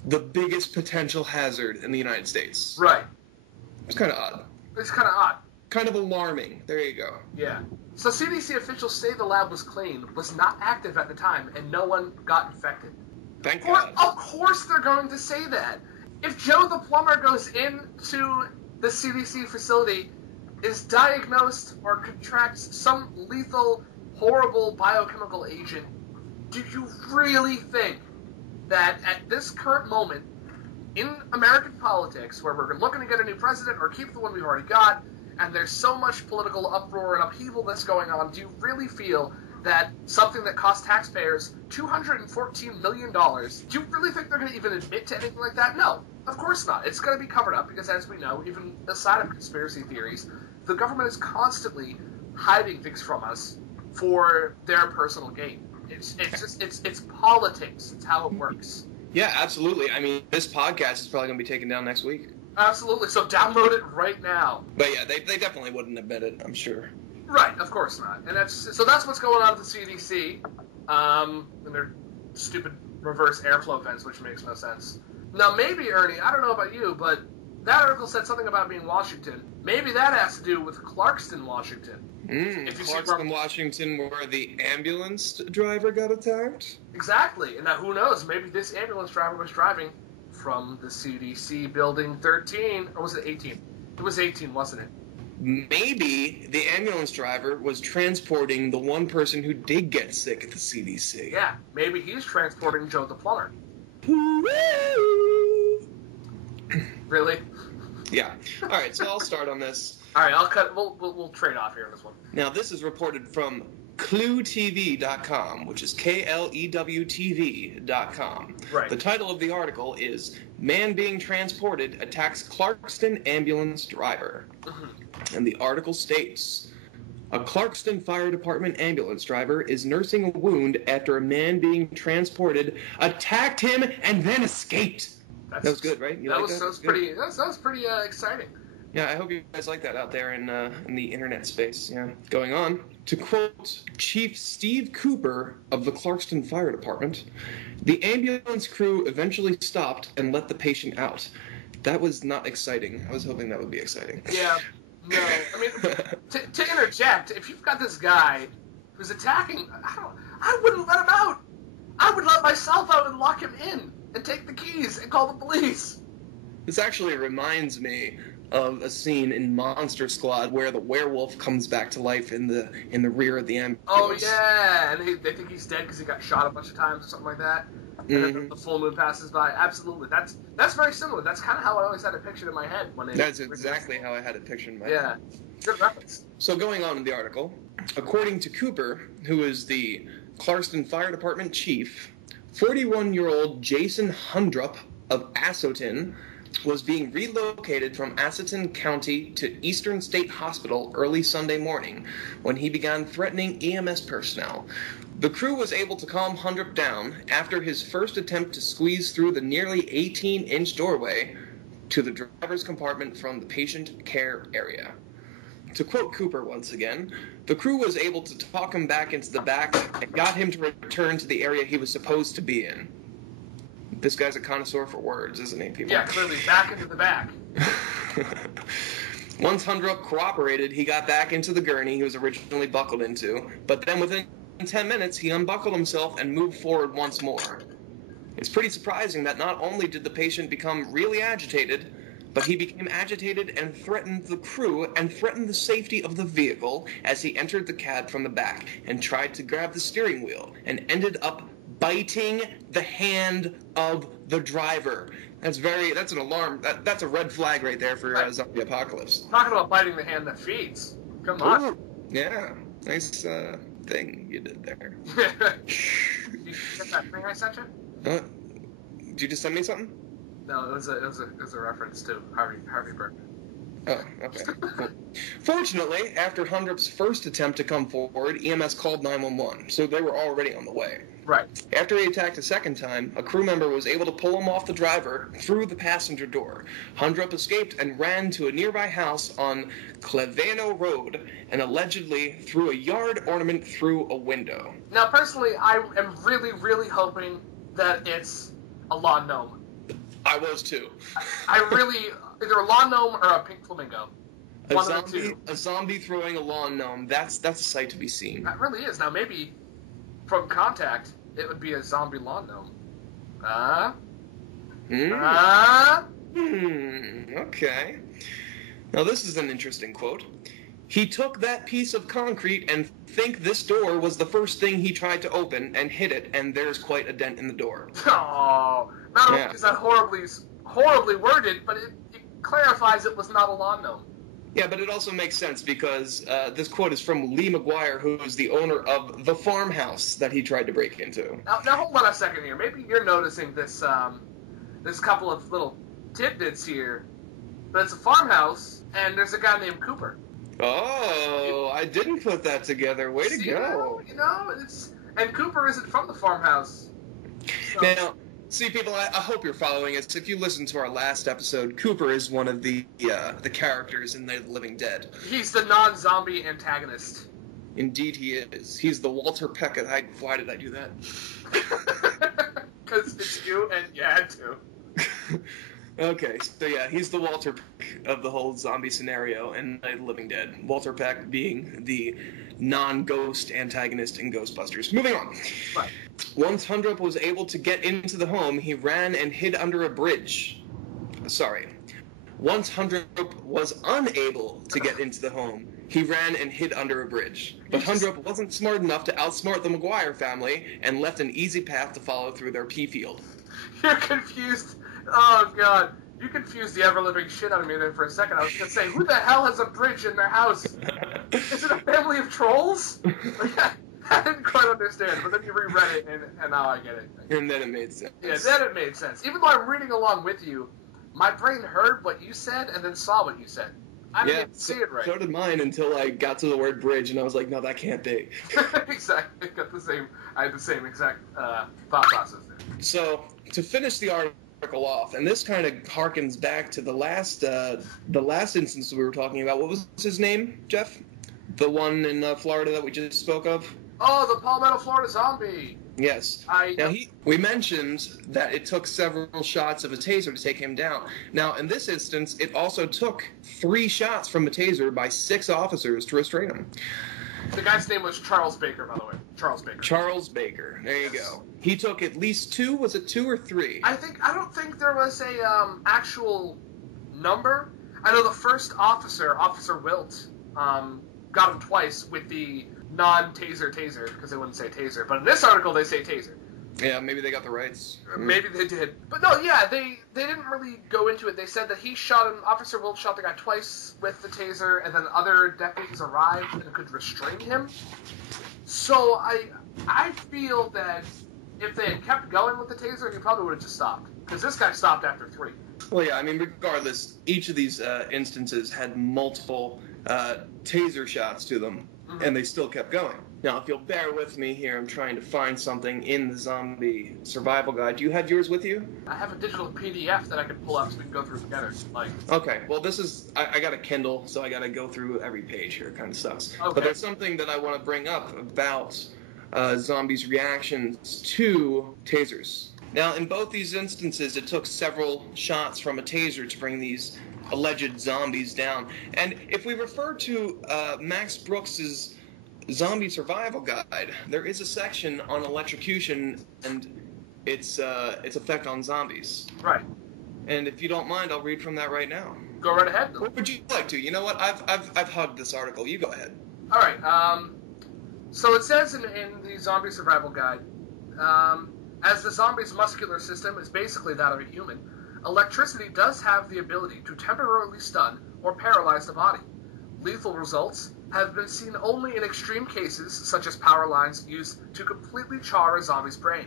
the biggest potential hazard in the United States. Right. It's kind of odd. It's kind of odd. Kind of alarming. There you go. Yeah. So CDC officials say the lab was clean, was not active at the time, and no one got infected. Thank God. Of course they're going to say that. If Joe the plumber goes into the CDC facility, is diagnosed or contracts some lethal, horrible biochemical agent, do you really think that at this current moment in American politics, where we're looking to get a new president or keep the one we've already got, and there's so much political uproar and upheaval that's going on, do you really feel that something that cost taxpayers $214 million, do you really think they're going to even admit to anything like that? No, of course not. It's going to be covered up because, as we know, even aside of conspiracy theories, the government is constantly hiding things from us for their personal gain. It's politics. It's how it works. Yeah, absolutely. I mean, this podcast is probably going to be taken down next week. Absolutely. So download it right now. But yeah, they definitely wouldn't admit it, I'm sure. Right, of course not. And that's what's going on with the CDC, and their stupid reverse airflow fence, which makes no sense. Now, maybe, Ernie, I don't know about you, but that article said something about being Washington. Maybe that has to do with Clarkston, Washington. Clarkston, Washington, where the ambulance driver got attacked? Exactly. And now, who knows? Maybe this ambulance driver was driving from the CDC building 13, or was it 18? It was 18, wasn't it? Maybe the ambulance driver was transporting the one person who did get sick at the CDC. Yeah, maybe he's transporting Joe the plumber. Really? Yeah. All right, so I'll start on this. All right, I'll cut. We'll trade off here on this one. Now, this is reported from ClewTV.com, which is KLEWTV.com. Right. The title of the article is "Man Being Transported Attacks Clarkston Ambulance Driver." Mm-hmm. And the article states, a Clarkston Fire Department ambulance driver is nursing a wound after a man being transported attacked him and then escaped. That was good, right? That was pretty exciting. Yeah, I hope you guys like that out there in the internet space. Yeah. Going on, to quote Chief Steve Cooper of the Clarkston Fire Department, the ambulance crew eventually stopped and let the patient out. That was not exciting. I was hoping that would be exciting. Yeah. No, I mean, to interject, if you've got this guy who's attacking, I wouldn't let him out. I would let myself out and lock him in and take the keys and call the police. This actually reminds me of a scene in Monster Squad where the werewolf comes back to life in the rear of the ambulance. Oh yeah, and they think he's dead because he got shot a bunch of times or something like that. And then the full moon passes by. Absolutely, that's very similar. That's kind of how I always had it pictured in my head when they. That's exactly how I had it pictured in my head. Yeah, good reference. So going on in the article, according to Cooper, who is the Clarkston Fire Department chief, 41-year-old Jason Hundrup of Assotin was being relocated from Assotin County to Eastern State Hospital early Sunday morning when he began threatening EMS personnel. The crew was able to calm Hundrup down after his first attempt to squeeze through the nearly 18-inch doorway to the driver's compartment from the patient care area. To quote Cooper once again, the crew was able to talk him back into the back and got him to return to the area he was supposed to be in. This guy's a connoisseur for words, isn't he, people? Yeah, clearly, back into the back. Once Hundrup cooperated, he got back into the gurney he was originally buckled into, but then within 10 minutes, he unbuckled himself and moved forward once more. It's pretty surprising that not only did the patient become really agitated, but he became agitated and threatened the crew and threatened the safety of the vehicle as he entered the cab from the back and tried to grab the steering wheel and ended up biting the hand of the driver. That's an alarm. That's a red flag right there for zombie apocalypse. Talking about biting the hand that feeds. Come on. Ooh, yeah, nice thing you did there. Did you get that thing I sent you? Did you just send me something? No, it was a reference to Harvey Bergman. Oh, okay. Cool. Fortunately, after Hundrup's first attempt to come forward, EMS called 911, so they were already on the way. Right. After he attacked a second time, a crew member was able to pull him off the driver through the passenger door. Hundrup escaped and ran to a nearby house on Cleveno Road and allegedly threw a yard ornament through a window. Now, personally, I am really, really hoping that it's a lawn gnome. I was too. I really, either a lawn gnome or a pink flamingo. A zombie throwing a lawn gnome, that's a sight to be seen. That really is. Now, maybe from Contact, it would be a zombie lawn gnome. Okay. Now, this is an interesting quote. He took that piece of concrete and think this door was the first thing he tried to open and hit it, and there's quite a dent in the door. Oh, not only is that horribly worded, but it clarifies it was not a lawn gnome. Yeah, but it also makes sense because this quote is from Lee McGuire, who is the owner of the farmhouse that he tried to break into. Now hold on a second here. Maybe you're noticing this couple of little tidbits here, but it's a farmhouse, and there's a guy named Cooper. Oh, I didn't put that together. Way to go. And Cooper isn't from the farmhouse. So. Now, see, people, I hope you're following us. If you listened to our last episode, Cooper is one of the characters in Night of the Living Dead. He's the non-zombie antagonist. Indeed he is. He's the Walter Peck. Why did I do that? Because it's you and you had to. Okay, so yeah, he's the Walter Peck of the whole zombie scenario in Night of the Living Dead. Walter Peck being the non-ghost antagonist in Ghostbusters. Moving on. Right. Once Hundrup was able to get into the home, he ran and hid under a bridge. Once Hundrup was unable to get into the home, he ran and hid under a bridge. But Hundrup wasn't smart enough to outsmart the McGuire family and left an easy path to follow through their pea field. You're confused. Oh, God. You confused the ever-living shit out of me there for a second. I was going to say, who the hell has a bridge in their house? Is it a family of trolls? I didn't quite understand, but then you reread it, and now I get it. And then it made sense. Yeah, then it made sense. Even though I'm reading along with you, my brain heard what you said and then saw what you said. I didn't see it right. So did mine until I got to the word bridge, and I was like, no, that can't be. Exactly. I had the same exact thought process there. So, to finish the article off, and this kind of harkens back to the last instance we were talking about. What was his name, Jeff? The one in Florida that we just spoke of? Oh, the Palmetto, Florida zombie. Yes. We mentioned that it took several shots of a taser to take him down. Now, in this instance, it also took 3 shots from a taser by 6 officers to restrain him. The guy's name was Charles Baker, by the way. Charles Baker. There you go. He took at least 2. Was it 2 or 3? I don't think there was a actual number. I know the first officer, Officer Wilt, got him twice with the non-taser, because they wouldn't say taser. But in this article, they say taser. Yeah, maybe they got the rights. Maybe they did. But no, yeah, they didn't really go into it. They said that he shot him, Officer Wilt shot the guy twice with the taser, and then other deputies arrived and could restrain him. So I feel that if they had kept going with the taser, he probably would have just stopped. Because this guy stopped after 3. Well, yeah, I mean, regardless, each of these instances had multiple taser shots to them, and they still kept going. Now, if you'll bear with me here, I'm trying to find something in the zombie survival guide. Do you have yours with you? I have a digital PDF that I can pull up so we can go through together. Okay, well, this is... I got a Kindle, so I got to go through every page here. It kind of sucks. Okay. But there's something that I want to bring up about zombies' reactions to tasers. Now, in both these instances, it took several shots from a taser to bring these alleged zombies down. And if we refer to Max Brooks's Zombie Survival Guide, there is a section on electrocution and its effect on zombies. Right. And if you don't mind, I'll read from that right now. Go right ahead. What would you like to? You know what? I've hugged this article. You go ahead. All right. So it says in the Zombie Survival Guide, as the zombie's muscular system is basically that of a human, electricity does have the ability to temporarily stun or paralyze the body. Lethal results have been seen only in extreme cases, such as power lines used to completely char a zombie's brain.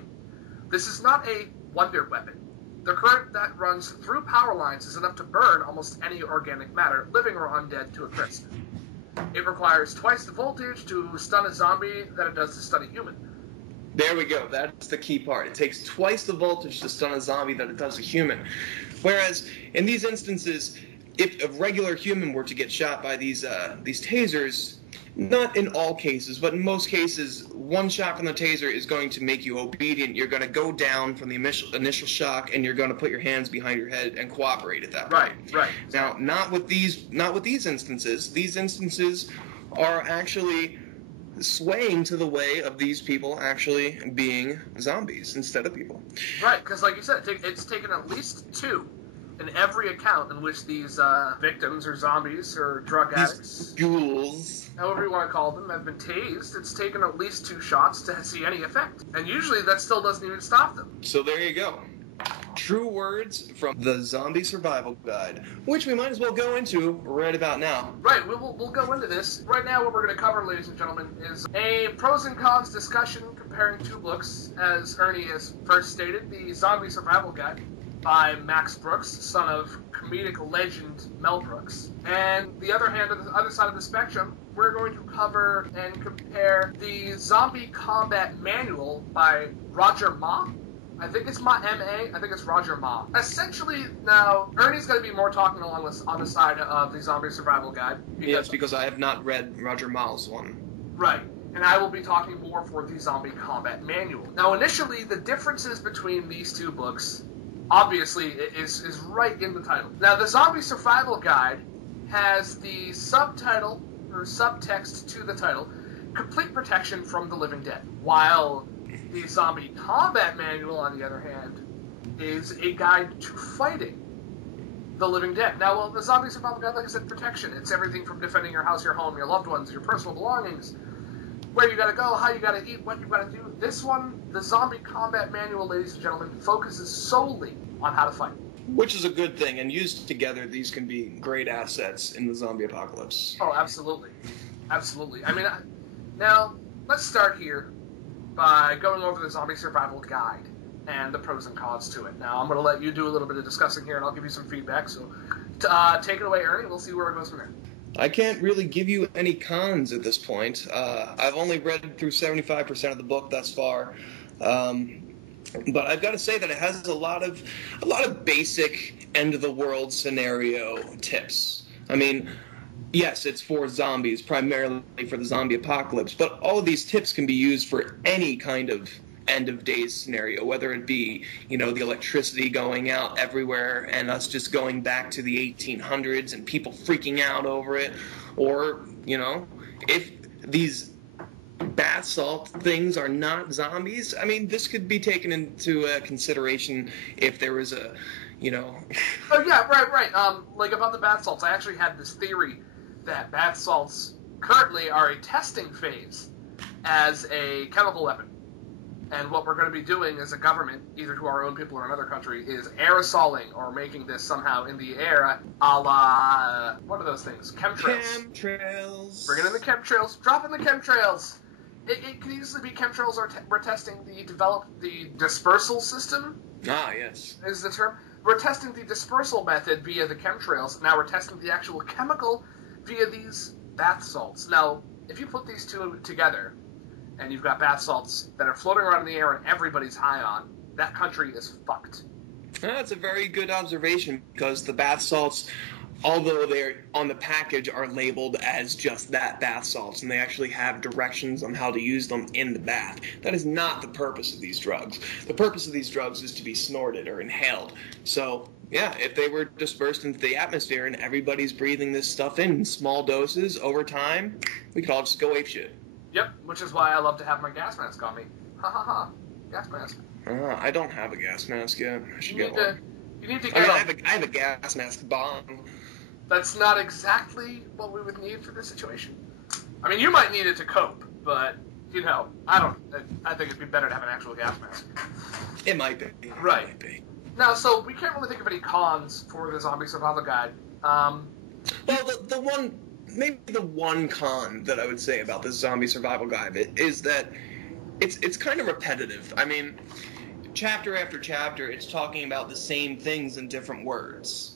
This is not a wonder weapon. The current that runs through power lines is enough to burn almost any organic matter, living or undead, to a crisp. It requires twice the voltage to stun a zombie that it does to stun a human. There we go. That's the key part. It takes twice the voltage to stun a zombie that it does a human. Whereas, in these instances, if a regular human were to get shot by these tasers, not in all cases, but in most cases, one shot from the taser is going to make you obedient. You're going to go down from the initial shock, and you're going to put your hands behind your head and cooperate at that point. Right. Now, not with these instances. These instances are actually swaying to the way of these people actually being zombies instead of people. Right, because like you said, it's taken at least two in every account in which these victims or zombies or drug addicts, ghouls, however you want to call them, have been tased. It's taken at least 2 shots to see any effect. And usually that still doesn't even stop them. So there you go. True words from the Zombie Survival Guide, which we might as well go into right about now. Right, we'll go into this. Right now what we're going to cover, ladies and gentlemen, is a pros and cons discussion comparing 2 books, as Ernie has first stated, the Zombie Survival Guide by Max Brooks, son of comedic legend Mel Brooks. And the other side of the spectrum, we're going to cover and compare the Zombie Combat Manual by Roger Ma. I think it's M.A. I think it's Roger Ma. Essentially, now, Ernie's going to be more talking on the side of the Zombie Survival Guide. Yes, because I have not read Roger Ma's one. Right. And I will be talking more for the Zombie Combat Manual. Now, initially, the differences between these 2 books, obviously, is right in the title. Now, the Zombie Survival Guide has the subtitle, or subtext to the title, Complete Protection from the Living Dead, while the Zombie Combat Manual, on the other hand, is a guide to fighting the living dead. Now, well, the Zombie Survival Guide, like I said, protection. It's everything from defending your house, your home, your loved ones, your personal belongings, where you gotta go, how you gotta eat, what you gotta do. This one, the Zombie Combat Manual, ladies and gentlemen, focuses solely on how to fight. Which is a good thing, and used together, these can be great assets in the zombie apocalypse. Oh, absolutely. Absolutely. I mean, now, let's start here by going over the Zombie Survival Guide and the pros and cons to it. Now, I'm going to let you do a little bit of discussing here, and I'll give you some feedback. So, take it away, Ernie. We'll see where it goes from there. I can't really give you any cons at this point. I've only read through 75% of the book thus far, but I've got to say that it has a lot of basic end of the world scenario tips. I mean, yes, it's for zombies, primarily for the zombie apocalypse, but all of these tips can be used for any kind of end of days scenario, whether it be, the electricity going out everywhere and us just going back to the 1800s and people freaking out over it, or, if these bath salt things are not zombies. I mean, this could be taken into consideration if there was a, Oh, yeah, right. Like about the bath salts, I actually had this theory that bath salts currently are a testing phase as a chemical weapon. And what we're going to be doing as a government, either to our own people or another country, is aerosoling or making this somehow in the air, a la, what are those things? Chemtrails. Chemtrails. Bring it in the chemtrails. Drop in the chemtrails. It could easily be chemtrails we're testing the dispersal system. Ah, yes. Is the term. We're testing the dispersal method via the chemtrails. Now we're testing the actual chemical via these bath salts. Now, if you put these 2 together, and you've got bath salts that are floating around in the air and everybody's high on, that country is fucked. That's a very good observation, because the bath salts, although they're on the package, are labeled as just that, bath salts, and they actually have directions on how to use them in the bath. That is not the purpose of these drugs. The purpose of these drugs is to be snorted or inhaled. So, yeah, if they were dispersed into the atmosphere and everybody's breathing this stuff in small doses over time, we could all just go apeshit. Yep, which is why I love to have my gas mask on me. Ha ha ha, gas mask. I don't have a gas mask yet. I should get one. You need to I get mean, I have a gas mask bomb. That's not exactly what we would need for this situation. I mean, you might need it to cope, but, I think it'd be better to have an actual gas mask. It might be. Right. It might be. Now, so we can't really think of any cons for the zombie survival guide. Well, maybe the one con that I would say about the zombie survival guide is that it's kind of repetitive. I mean, chapter after chapter, it's talking about the same things in different words.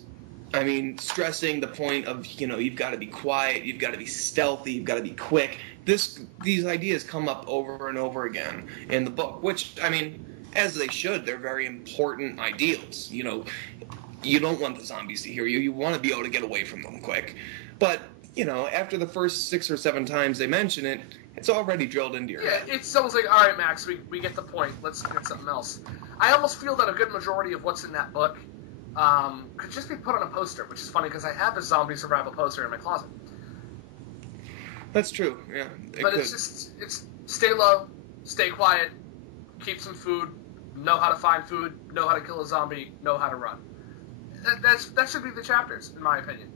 I mean, stressing the point of, you've got to be quiet, you've got to be stealthy, you've got to be quick. These ideas come up over and over again in the book, which, I mean, as they should, they're very important ideals. You don't want the zombies to hear you. You want to be able to get away from them quick. But, after the first 6 or 7 times they mention it, it's already drilled into your head. Yeah, it's almost like, all right, Max, we get the point. Let's get something else. I almost feel that a good majority of what's in that book could just be put on a poster, which is funny because I have a zombie survival poster in my closet. That's true, yeah. But it's stay low, stay quiet, keep some food, know how to find food, know how to kill a zombie, know how to run. That should be the chapters, in my opinion.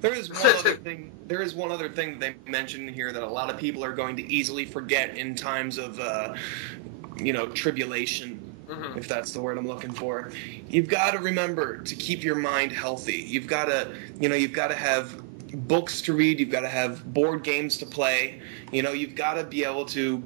There is one other thing that they mentioned here that a lot of people are going to easily forget in times of, tribulation, if that's the word I'm looking for. You've got to remember to keep your mind healthy. You've got to have books to read. You've got to have board games to play. You've got to be able to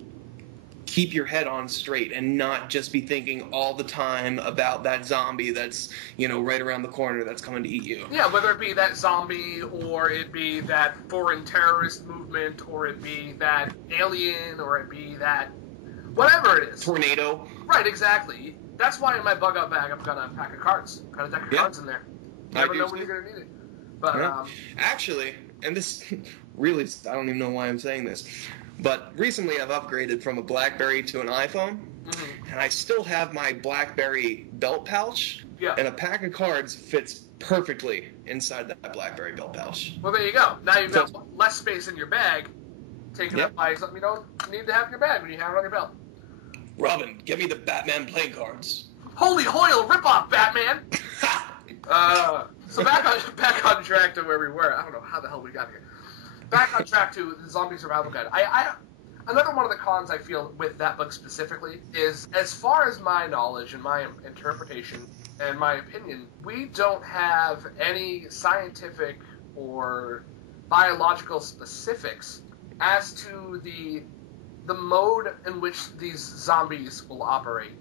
keep your head on straight and not just be thinking all the time about that zombie that's, right around the corner that's coming to eat you. Yeah, whether it be that zombie or it be that foreign terrorist movement or it be that alien or it be that whatever it is. Tornado. Right, exactly. That's why in my bug-out bag I've got a pack of cards. Got a deck of cards in there. You never know when you're going to need it. But, Actually, and this really, I don't even know why I'm saying this, but recently I've upgraded from a BlackBerry to an iPhone, and I still have my BlackBerry belt pouch, and a pack of cards fits perfectly inside that BlackBerry belt pouch. Well, there you go. Now you've got less space in your bag, taken up by something you don't need to have in your bag when you have it on your belt. Robin, give me the Batman playing cards. Holy Hoyle, rip-off, Batman! So back on track to where we were. I don't know how the hell we got here. Back on track to the zombie survival guide. Another one of the cons I feel with that book specifically is, as far as my knowledge and my interpretation and my opinion, we don't have any scientific or biological specifics as to the mode in which these zombies will operate.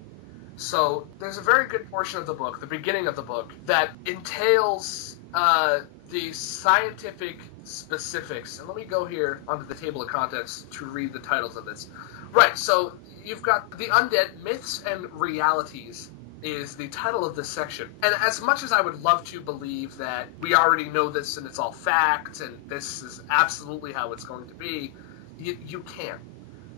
So there's a very good portion of the book, the beginning of the book, that entails the scientific specifics. And let me go here onto the table of contents to read the titles of this. Right, so you've got The Undead Myths and Realities is the title of this section. And as much as I would love to believe that we already know this and it's all fact and this is absolutely how it's going to be, you can't.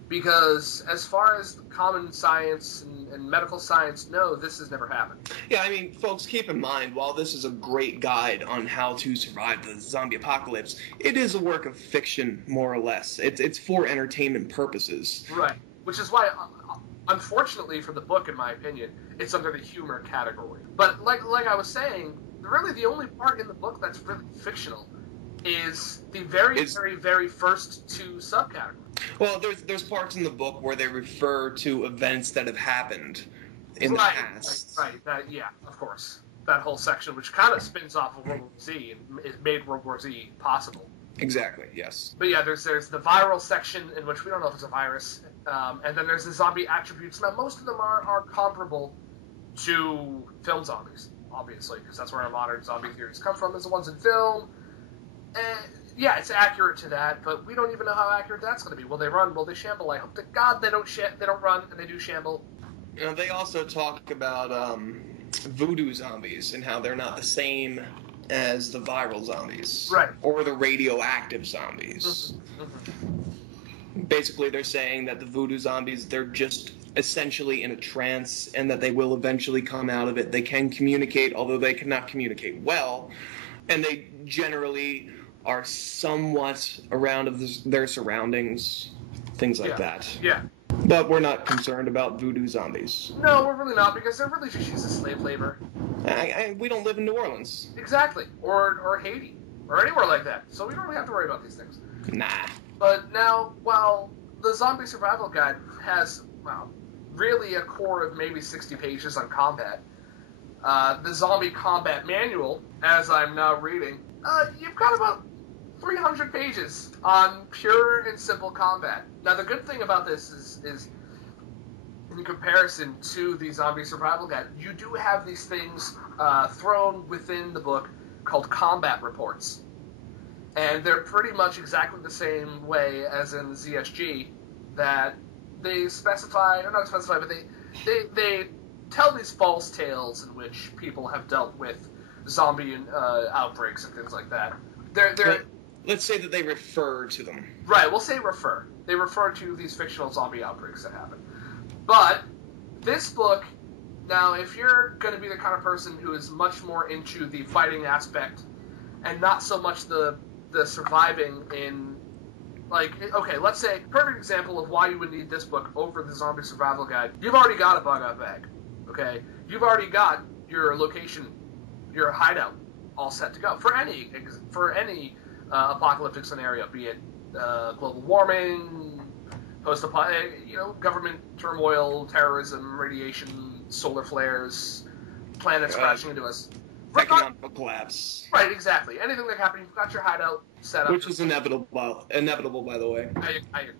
Because as far as common science and medical science know, this has never happened. Yeah, I mean, folks, keep in mind, while this is a great guide on how to survive the zombie apocalypse, it is a work of fiction, more or less. It's for entertainment purposes. Right. Which is why, unfortunately for the book, in my opinion, it's under the humor category. But like I was saying, really the only part in the book that's really fictional is the very first 2 subcategories. Well, there's parts in the book where they refer to events that have happened in the past. Right. Of course. That whole section, which kind of spins off of World War Z and it made World War Z possible. Exactly, yes. But yeah, there's the viral section, in which we don't know if it's a virus, and then there's the zombie attributes. Now, most of them are comparable to film zombies, obviously, because that's where our modern zombie theories come from, is the ones in film. And yeah, it's accurate to that, but we don't even know how accurate that's going to be. Will they run? Will they shamble? I hope to God they don't run, and they do shamble. You know, they also talk about voodoo zombies and how they're not the same as the viral zombies. Right. Or the radioactive zombies. Basically, they're saying that the voodoo zombies, they're just essentially in a trance, and that they will eventually come out of it. They can communicate, although they cannot communicate well, and they generally are somewhat around of their surroundings, things like that. Yeah. But we're not concerned about voodoo zombies. No, we're really not, because they're really just used as slave labor. We don't live in New Orleans. Exactly. Or Haiti. Or anywhere like that. So we don't really have to worry about these things. Nah. But now, while the Zombie Survival Guide has, well, really a core of maybe 60 pages on combat, the Zombie Combat Manual, as I'm now reading, you've got about 300 pages on pure and simple combat. Now, the good thing about this is in comparison to the Zombie Survival Guide, you do have these things thrown within the book called combat reports. And they're pretty much exactly the same way as in ZSG, that they specify, or not specify, but they tell these false tales in which people have dealt with zombie outbreaks and things like that. Let's say that they refer to them. Right, we'll say refer. They refer to these fictional zombie outbreaks that happen. But this book, now, if you're going to be the kind of person who is much more into the fighting aspect and not so much the surviving in, like, okay, let's say, perfect example of why you would need this book over the Zombie Survival Guide. You've already got a bug-out bag, okay? You've already got your location, your hideout, all set to go for any apocalyptic scenario, be it global warming, government turmoil, terrorism, radiation, solar flares, planets crashing into us. Economic collapse. Right, exactly. Anything that happens, you've got your hideout set up. Which is inevitable, by the way. I agree.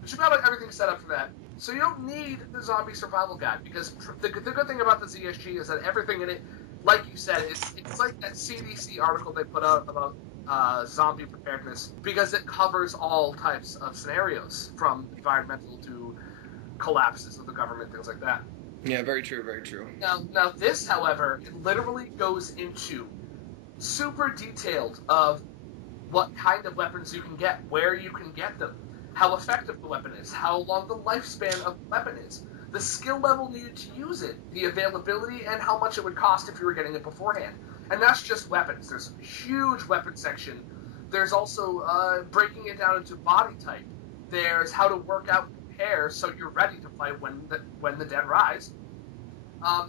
But you've got everything set up for that. So you don't need the Zombie Survival Guide, because the good thing about the ZSG is that everything in it, like you said, it's like that CDC article they put out about zombie preparedness, because it covers all types of scenarios, from environmental to collapses of the government, things like that. Yeah, very true, very true. Now this, however, it literally goes into super detailed of what kind of weapons you can get, where you can get them, how effective the weapon is, how long the lifespan of the weapon is, the skill level needed to use it, the availability, and how much it would cost if you were getting it beforehand. And that's just weapons. There's a huge weapon section. There's also breaking it down into body type. There's how to work out prepare so you're ready to fight when the dead rise.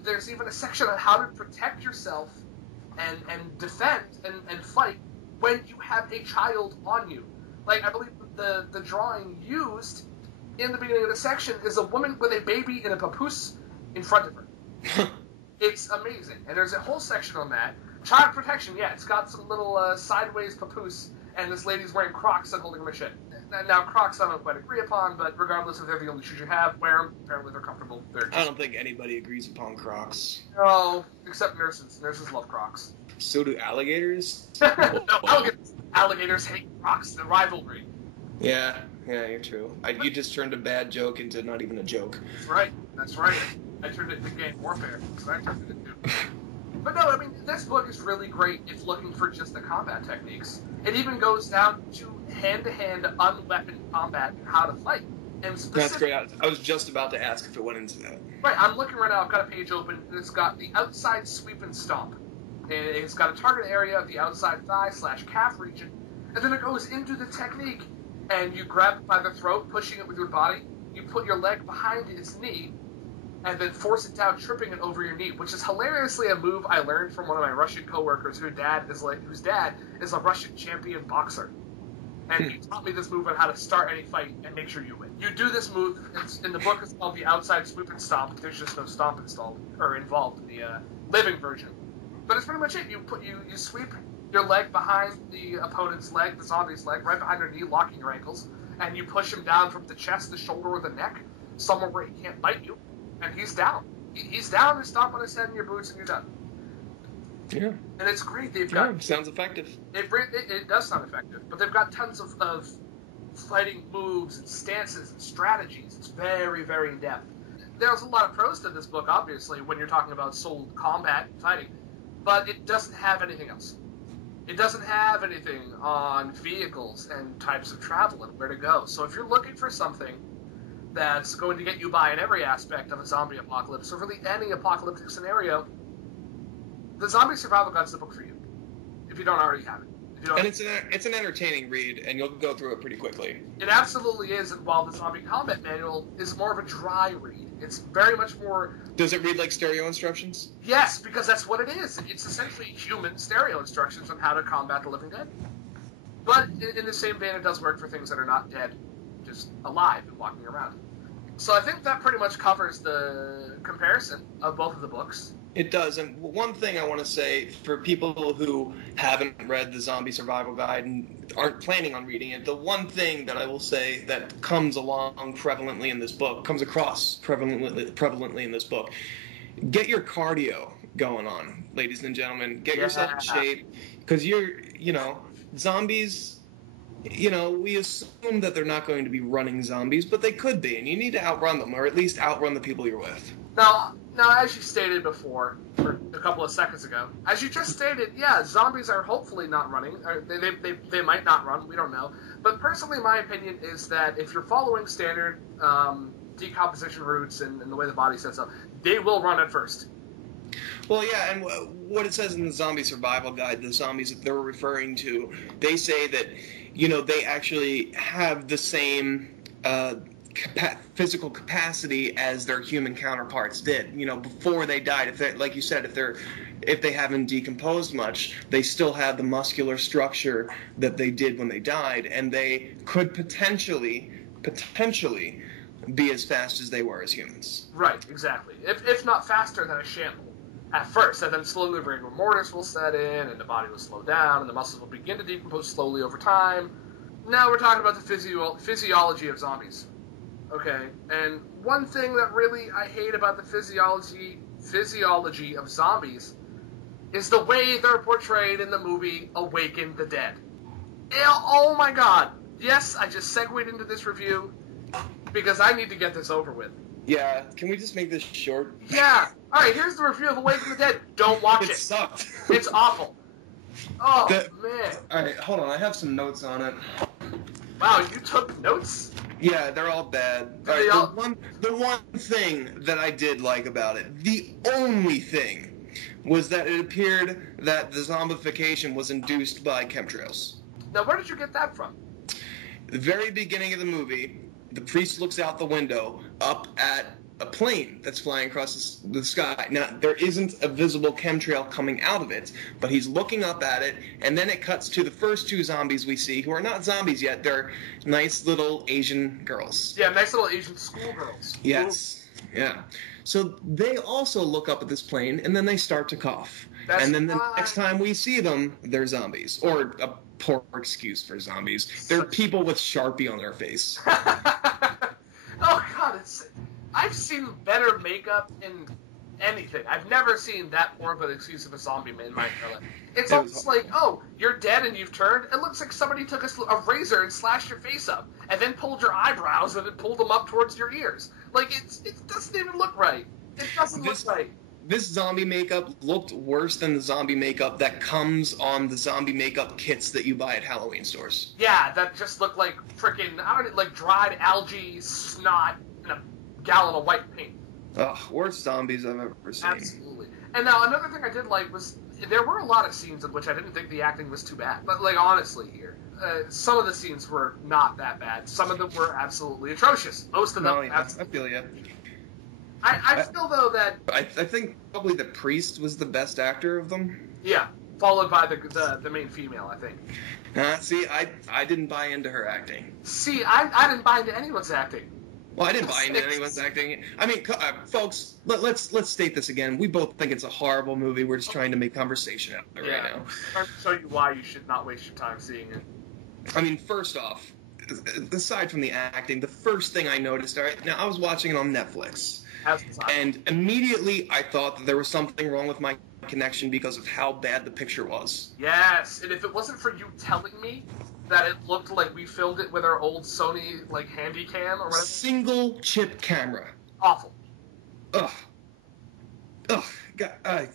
There's even a section on how to protect yourself and defend and fight when you have a child on you. Like, I believe the drawing used in the beginning of the section is a woman with a baby in a papoose in front of her. It's amazing. And there's a whole section on that. Child protection, yeah, it's got some little sideways papoose, and this lady's wearing Crocs and holding a machete. Now, Crocs I don't quite agree upon, but regardless if they're the only shoes you have, wear them. Apparently they're comfortable. I don't think anybody agrees upon Crocs. No, except nurses. Nurses love Crocs. So do alligators? No, alligators hate Crocs. The rivalry. Yeah, you're true. You just turned a bad joke into not even a joke. That's right. I turned it into gang warfare. That's what I turned it into. But no, I mean, this book is really great if looking for just the combat techniques. It even goes down to hand-to-hand, unweaponed combat and how to fight. And that's great. I was just about to ask if it went into that. Right, I'm looking right now. I've got a page open, and it's got the outside sweep and stomp. And it's got a target area of the outside thigh/calf region, and then it goes into the technique. And you grab it by the throat, pushing it with your body. You put your leg behind its knee, and then force it down, tripping it over your knee, which is hilariously a move I learned from one of my Russian coworkers whose dad is a Russian champion boxer. And he taught me this move on how to start any fight and make sure you win. You do this move, in the book it's called the outside swoop and stomp. There's just no stomp involved in the living version. But it's pretty much it. You sweep your leg behind the opponent's leg, the zombie's leg, right behind their knee, locking your ankles, and you push him down from the chest, the shoulder, or the neck, somewhere where he can't bite you, and he's down. He's down, you stomp on his head in your boots, and you're done. Yeah. And it's great. Sounds effective. It does sound effective, but they've got tons of fighting moves and stances and strategies. It's very, very in-depth. There's a lot of pros to this book, obviously, when you're talking about soul combat and fighting, but it doesn't have anything else. It doesn't have anything on vehicles and types of travel and where to go. So if you're looking for something that's going to get you by in every aspect of a zombie apocalypse, or really any apocalyptic scenario, the Zombie Survival Guide's the book for you, if you don't already have it. And it's an entertaining read, and you'll go through it pretty quickly. It absolutely is, and while the Zombie Combat Manual is more of a dry read, it's very much more... Does it read like stereo instructions? Yes, because that's what it is. It's essentially human stereo instructions on how to combat the living dead. But in the same vein, it does work for things that are not dead, just alive and walking around. So I think that pretty much covers the comparison of both of the books. It does, and one thing I want to say for people who haven't read the Zombie Survival Guide and aren't planning on reading it, the one thing that I will say that comes across prevalently in this book, get your cardio going on, ladies and gentlemen. Get yourself in shape, because zombies, we assume that they're not going to be running zombies, but they could be, and you need to outrun them, or at least outrun the people you're with. Now, as you stated before, or a couple of seconds ago, as you just stated, yeah, zombies are hopefully not running. Or they might not run, we don't know. But personally, my opinion is that if you're following standard decomposition routes and the way the body sets up, they will run at first. Well, yeah, and what it says in the Zombie Survival Guide, the zombies that they're referring to, they say that, they actually have the same... physical capacity as their human counterparts did. Before they died, if they, like you said, if they haven't decomposed much, they still have the muscular structure that they did when they died, and they could potentially be as fast as they were as humans. Right, exactly. If not faster than a shamble at first, and then slowly rigor mortis will set in, and the body will slow down, and the muscles will begin to decompose slowly over time. Now we're talking about the physiology of zombies. Okay, and one thing that really I hate about the physiology of zombies is the way they're portrayed in the movie Awaken the Dead. Oh my god. Yes, I just segued into this review because I need to get this over with. Yeah, can we just make this short? Yeah. Alright, here's the review of Awaken the Dead. Don't watch it. It sucked. It's awful. Oh, man. Alright, hold on, I have some notes on it. Wow, you took notes? Yeah, they're all bad. Right, the one thing that I did like about it, the only thing, was that it appeared that the zombification was induced by chemtrails. Now, where did you get that from? The very beginning of the movie, the priest looks out the window up at a plane that's flying across the sky. Now, there isn't a visible chemtrail coming out of it, but he's looking up at it, and then it cuts to the first two zombies we see, who are not zombies yet. They're nice little Asian girls. Yeah, nice little Asian schoolgirls. Yes. Yeah. So they also look up at this plane, and then they start to cough. And then the next time we see them, they're zombies. Or a poor excuse for zombies. They're people with Sharpie on their face. Oh, God, I've seen better makeup in anything. I've never seen that poor of an excuse of a zombie in my entire life. It's almost like, oh, you're dead and you've turned. It looks like somebody took a razor and slashed your face up, and then pulled your eyebrows and then pulled them up towards your ears. Like, it doesn't even look right. It doesn't look right. This zombie makeup looked worse than the zombie makeup that comes on the zombie makeup kits that you buy at Halloween stores. Yeah, that just looked like freaking, like dried algae snot in a gallon of white paint. Ugh, worst zombies I've ever seen. Absolutely. And now, another thing I did like was, there were a lot of scenes in which I didn't think the acting was too bad. But, like, honestly here, some of the scenes were not that bad. Some of them were absolutely atrocious. Most of them... No, yeah, I feel you. I feel, though, that... I think probably the priest was the best actor of them. Yeah, followed by the main female, I think. See, I didn't buy into her acting. See, I didn't buy into anyone's acting. Well, I didn't buy into anyone's acting. I mean, folks, let's state this again. We both think it's a horrible movie. We're just trying to make conversation out of it right now. I'm trying to show you why you should not waste your time seeing it. I mean, first off, aside from the acting, the first thing I noticed, all right, now I was watching it on Netflix, and immediately I thought that there was something wrong with my connection because of how bad the picture was. Yes, and if it wasn't for you telling me that it looked like we filmed it with our old Sony, like, Handycam or whatever. Single chip camera. Awful. Ugh. God,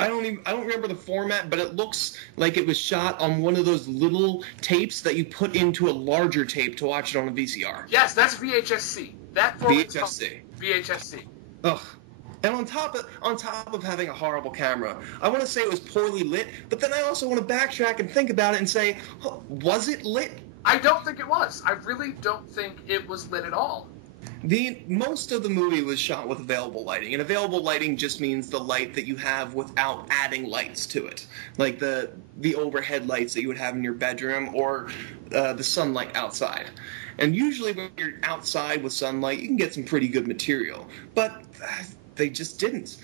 I don't remember the format, but it looks like it was shot on one of those little tapes that you put into a larger tape to watch it on a VCR. Yes, that's VHS-C. That format VHS-C. VHS-C. Ugh. And on top of having a horrible camera, I want to say it was poorly lit, but then I also want to backtrack and think about it and say, oh, was it lit? I don't think it was. I really don't think it was lit at all. Most of the movie was shot with available lighting, and available lighting just means the light that you have without adding lights to it, like the overhead lights that you would have in your bedroom or the sunlight outside. And usually when you're outside with sunlight, you can get some pretty good material, but they just didn't.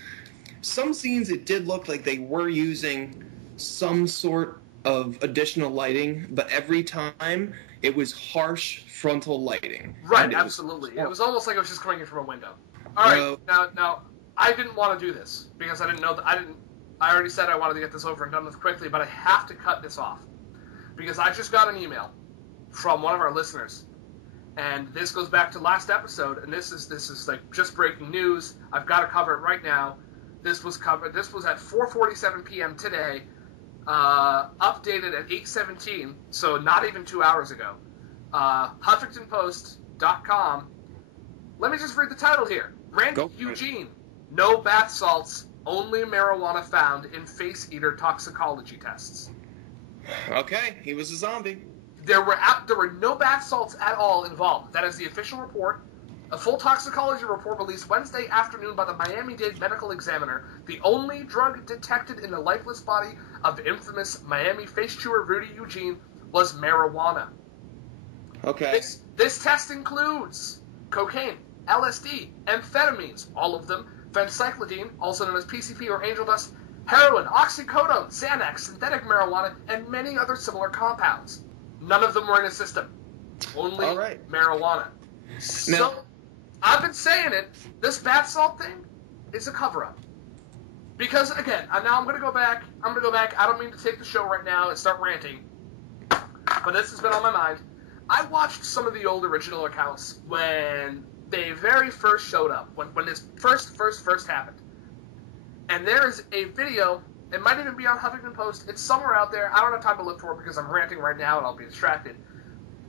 Some scenes it did look like they were using some sort of additional lighting, but every time it was harsh frontal lighting. Right, absolutely. It was almost like it was just coming in from a window. All right, now I didn't want to do this because I didn't know that I already said I wanted to get this over and done with quickly, but I have to cut this off because I just got an email from one of our listeners, and this goes back to last episode, and this is like just breaking news. I've got to cover it right now. This was covered. This was at 4:47 p.m. today. Updated at 8:17, so not even 2 hours ago. HuffingtonPost.com. Let me just read the title here. Randy Eugene. No bath salts, only marijuana found in face eater toxicology tests. Okay, he was a zombie. There were no bath salts at all involved. That is the official report. A full toxicology report released Wednesday afternoon by the Miami-Dade Medical Examiner. The only drug detected in the lifeless body of infamous Miami face chewer Rudy Eugene was marijuana. Okay. This test includes cocaine, LSD, amphetamines, all of them, phencyclidine, also known as PCP or angel dust, heroin, oxycodone, Xanax, synthetic marijuana, and many other similar compounds. None of them were in his system. Only marijuana. So, I've been saying it, this bath salt thing is a cover-up. Because, again, now I'm going to go back. I don't mean to take the show right now and start ranting, but this has been on my mind. I watched some of the old original accounts when they very first showed up, when this first happened. And there is a video, it might even be on Huffington Post, it's somewhere out there, I don't have time to look for it because I'm ranting right now and I'll be distracted.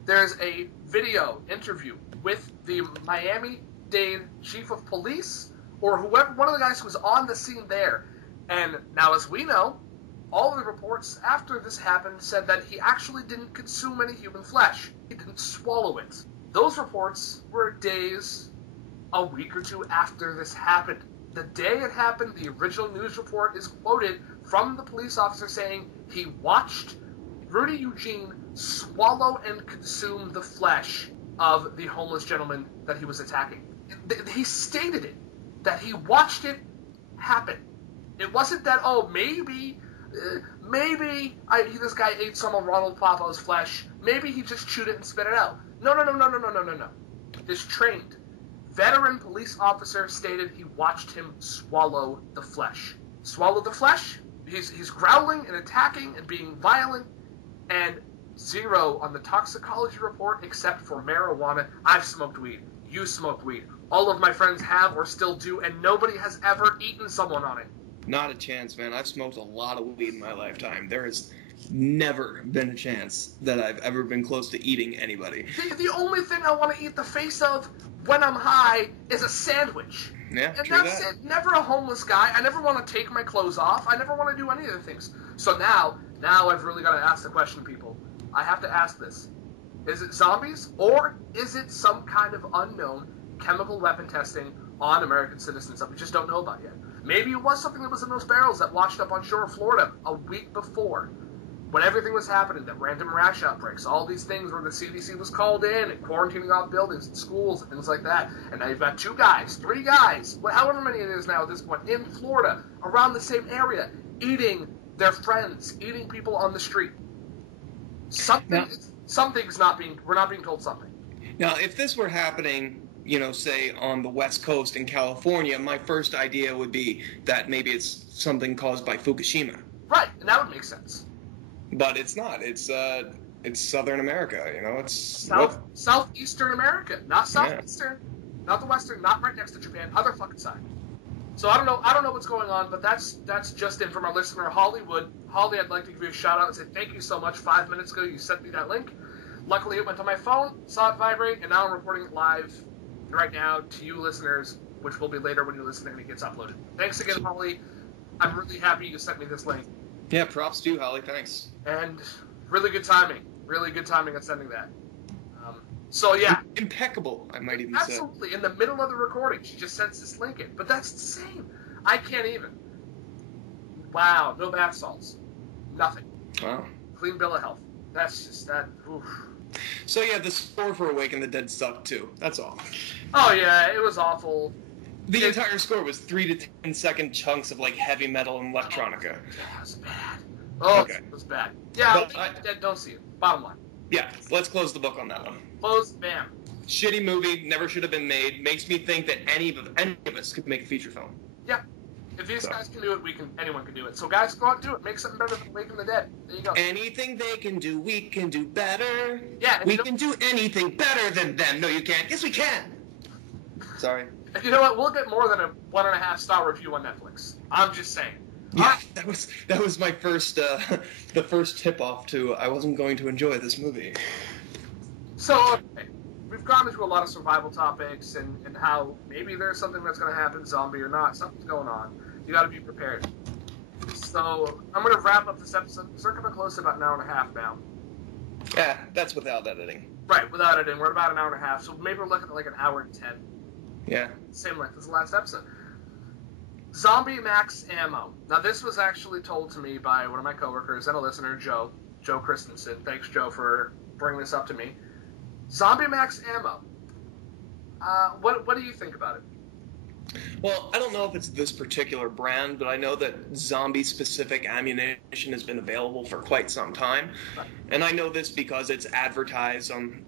There's a video interview with the Miami-Dade chief of police, or whoever, one of the guys who was on the scene there. And now, as we know, all of the reports after this happened said that he actually didn't consume any human flesh. He didn't swallow it. Those reports were days, a week or two after this happened. The day it happened, the original news report is quoted from the police officer saying he watched Rudy Eugene swallow and consume the flesh of the homeless gentleman that he was attacking. He stated it, that he watched it happen. It wasn't that, maybe this guy ate some of Ronald Papa's flesh. Maybe he just chewed it and spit it out. No. This trained, veteran police officer stated he watched him swallow the flesh. Swallow the flesh? He's growling and attacking and being violent, and 0 on the toxicology report except for marijuana. I've smoked weed. You smoked weed. All of my friends have or still do, and nobody has ever eaten someone on it. Not a chance, man. I've smoked a lot of weed in my lifetime. There has never been a chance that I've ever been close to eating anybody. The only thing I want to eat the face of when I'm high is a sandwich. Yeah, and true that's that. it. Never a homeless guy. I never want to take my clothes off. I never want to do any of the things. So now I've really got to ask the question, people. I have to ask this. Is it zombies, or is it some kind of unknown chemical weapon testing on American citizens that we just don't know about yet? Maybe it was something that was in those barrels that washed up on shore of Florida a week before, when everything was happening, the random rash outbreaks, all these things where the CDC was called in and quarantining off buildings and schools and things like that. And now you've got 2 guys, 3 guys, however many it is now at this point, in Florida, around the same area, eating their friends, eating people on the street. We're not being told something. Now, if this were happening, say on the West Coast in California, my first idea would be that maybe it's something caused by Fukushima. Right, and that would make sense. But it's not. It's Southern America, It's Southeastern America, not Southeastern, not the Western, not right next to Japan, other fucking side. So I don't know what's going on, but that's just in from our listener Hollywood. Holly, I'd like to give you a shout out and say thank you so much. 5 minutes ago, you sent me that link. Luckily, it went to my phone, saw it vibrate, and now I'm reporting it live right now to you listeners which will be later when you listen and it gets uploaded. Thanks again, Holly. I'm really happy you sent me this link. Yeah, props to you, Holly. Thanks. And really good timing. Really good timing on sending that. So, yeah. Impeccable, I might even say. Absolutely. In the middle of the recording, she just sends this link in. But that's insane. I can't even. Wow. No bath salts. Nothing. Wow. Clean bill of health. That's just that. Oof. So, yeah, the score for Awaken the Dead sucked, too. That's all. Oh, yeah. It was awful. The entire score was 3 to 10 second chunks of, like, heavy metal and electronica. That was bad. Oh, okay. It was bad. Yeah, don't see it. Bottom line. Yeah, let's close the book on that one. Close, bam. Shitty movie, never should have been made. Makes me think that any of us could make a feature film. Yeah. If these guys can do it, anyone can do it. So guys, go out and do it. Make something better than Awaken the Dead. There you go. Anything they can do, we can do better. Yeah. We can do anything better than them. No, you can't. Yes, we can. Sorry. And you know what? We'll get more than a 1.5-star review on Netflix. I'm just saying. Yeah, that was my first the first tip off to I wasn't going to enjoy this movie. So okay, we've gone into a lot of survival topics and how maybe there's something that's going to happen, zombie or not, something's going on. You got to be prepared. So I'm going to wrap up this episode. We're coming close to about an hour and a half now. Yeah, that's without editing. Right, without editing. We're at about an hour and a half, so maybe we're looking at like an hour and 10. Yeah. Same length as the last episode. Zombie Max Ammo. Now, this was actually told to me by one of my coworkers and a listener, Joe Christensen. Thanks, Joe, for bringing this up to me. Zombie Max Ammo. What do you think about it? Well, I don't know if it's this particular brand, but I know that zombie-specific ammunition has been available for quite some time. And I know this because it's advertised on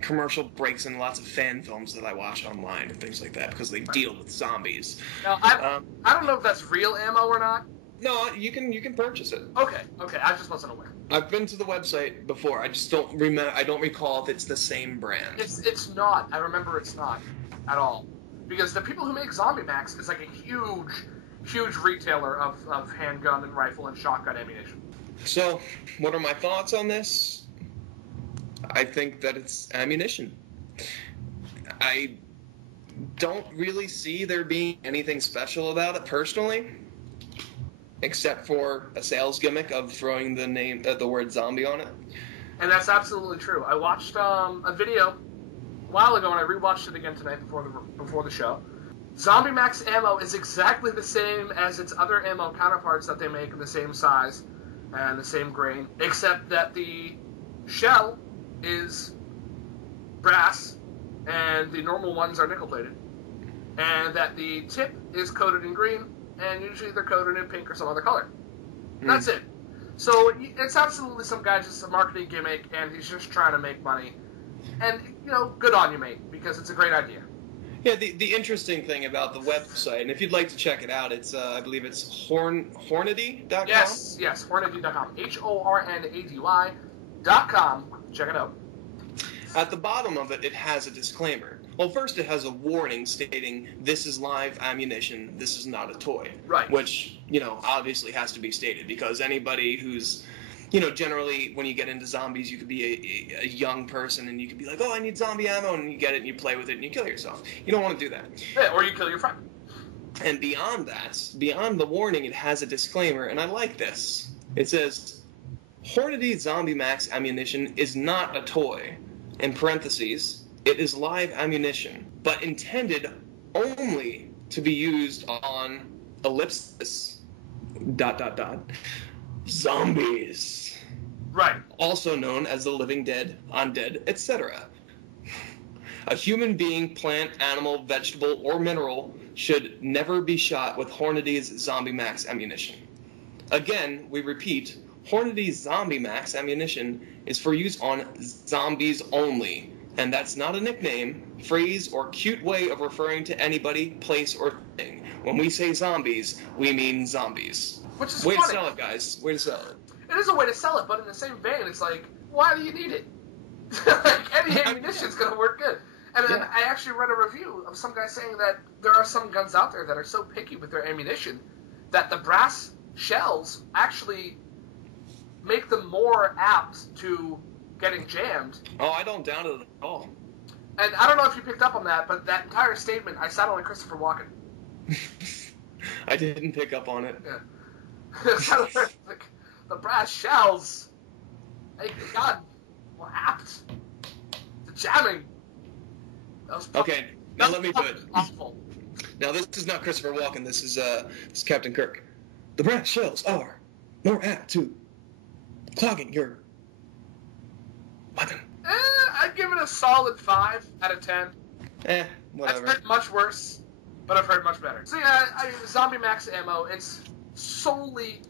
commercial breaks in lots of fan films that I watch online and things like that because they deal with zombies. Now, I don't know if that's real ammo or not. No, you can purchase it. Okay, I just wasn't aware. I've been to the website before. I just don't remember. I don't recall if it's the same brand. It's not. I remember it's not at all because the people who make Zombie Max is like a huge retailer of handgun and rifle and shotgun ammunition. So, what are my thoughts on this? I think that it's ammunition. I don't really see there being anything special about it personally, except for a sales gimmick of throwing the word zombie on it. And that's absolutely true. I watched a video a while ago, and I rewatched it again tonight before the show. Zombie Max ammo is exactly the same as its other ammo counterparts that they make in the same size and the same grain, except that the shell is brass and the normal ones are nickel plated, and that the tip is coated in green and usually they're coated in pink or some other color. That's it. So it's absolutely some guy just a marketing gimmick and he's just trying to make money, and good on you, mate, because it's a great idea. Yeah, the interesting thing about the website, and if you'd like to check it out, it's I believe it's Hornady.com. Yes, Hornady.com. HORNADY.com. Check it out. At the bottom of it, it has a disclaimer. Well, first it has a warning stating, this is live ammunition, this is not a toy. Right. Which, obviously has to be stated, because anybody who's, generally when you get into zombies, you could be a young person and you could be like, oh, I need zombie ammo, and you get it and you play with it and you kill yourself. You don't want to do that. Yeah, or you kill your friend. And beyond that, beyond the warning, it has a disclaimer, and I like this. It says, Hornady Zombie Max ammunition is not a toy. In parentheses, it is live ammunition, but intended only to be used on ellipsis ... zombies. Right. Also known as the living dead, undead, etc. A human being, plant, animal, vegetable, or mineral should never be shot with Hornady's Zombie Max ammunition. Again, we repeat, Hornady's Zombie Max ammunition is for use on zombies only, and that's not a nickname, phrase, or cute way of referring to anybody, place, or thing. When we say zombies, we mean zombies. Which is way funny. To sell it, guys. Way to sell it. It is a way to sell it, but in the same vein, it's like, why do you need it? Like, any ammunition's going to work good. And then I actually read a review of some guy saying that there are some guns out there that are so picky with their ammunition that the brass shells actually make them more apt to getting jammed. Oh, I don't doubt it at all. And I don't know if you picked up on that, but that entire statement, I sounded like Christopher Walken. I didn't pick up on it. Yeah. It sounded like the brass shells. Hey, God, what happened? The jamming. That was okay, now let me do it. Awful. Now this is not Christopher Walken. This is Captain Kirk. The brass shells are more apt to clogging your weapon. I'd give it a solid 5 out of 10. Whatever. I've heard much worse, but I've heard much better. So yeah, Zombie Max Ammo, it's solely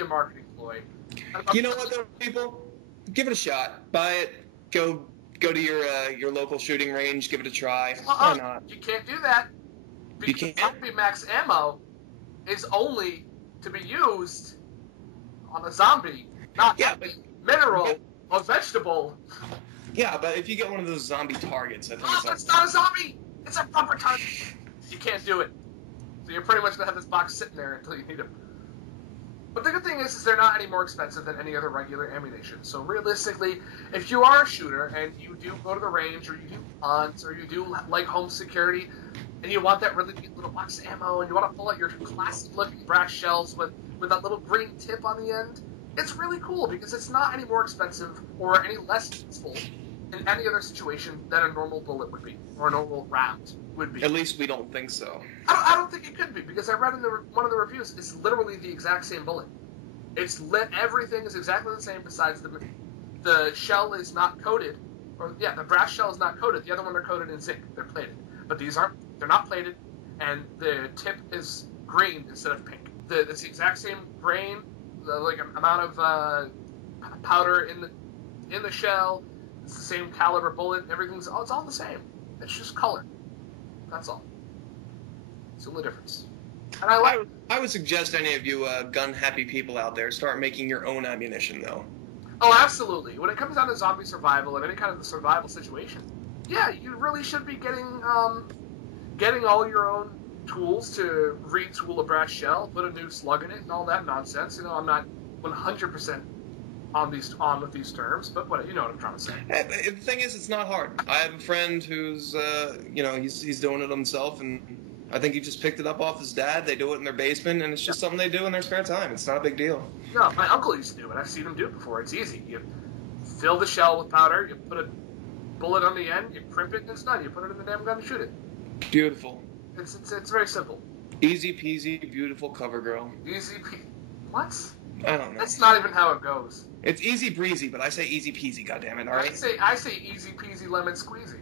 a marketing ploy. You know what though, people? Give it a shot. Buy it. Go to your local shooting range. Give it a try. Why not? You can't do that. You Because can't? Zombie Max Ammo is only to be used on a zombie, not mineral or vegetable. Yeah, but if you get one of those zombie targets, I think It's not a zombie! It's a proper target! You can't do it. So you're pretty much going to have this box sitting there until you need it. But the good thing is they're not any more expensive than any other regular ammunition. So realistically, if you are a shooter and you do go to the range or you do hunt or you do like home security and you want that really neat little box of ammo and you want to pull out your classic looking brass shells with that little green tip on the end, it's really cool because it's not any more expensive or any less useful in any other situation than a normal bullet would be or a normal round would be. At least we don't think so. I don't think it could be because I read in one of the reviews it's literally the exact same bullet. It's lit. Everything is exactly the same besides the shell is not coated, the brass shell is not coated. The other one are coated in zinc. They're plated, but these aren't. They're not plated, and the tip is green instead of pink. It's the exact same grain, amount of powder in the shell. It's the same caliber bullet. It's all the same. It's just color. That's all. It's the only difference. And I would suggest any of you gun-happy people out there start making your own ammunition, though. Oh, absolutely. When it comes down to zombie survival and any kind of survival situation, yeah, you really should be getting all your own tools to retool a brass shell, put a new slug in it, and all that nonsense. I'm not 100% on with these terms, but you know what I'm trying to say. The thing is, it's not hard. I have a friend who's, he's doing it himself, and I think he just picked it up off his dad. They do it in their basement, and it's just something they do in their spare time. It's not a big deal. No, my uncle used to do it. I've seen him do it before. It's easy. You fill the shell with powder, you put a bullet on the end, you crimp it, and it's done. You put it in the damn gun and shoot it. Beautiful. It's very simple. Easy peasy, beautiful cover girl. Easy peasy. What? I don't know. That's not even how it goes. It's easy breezy, but I say easy peasy, goddammit, alright? I say easy peasy lemon squeezy.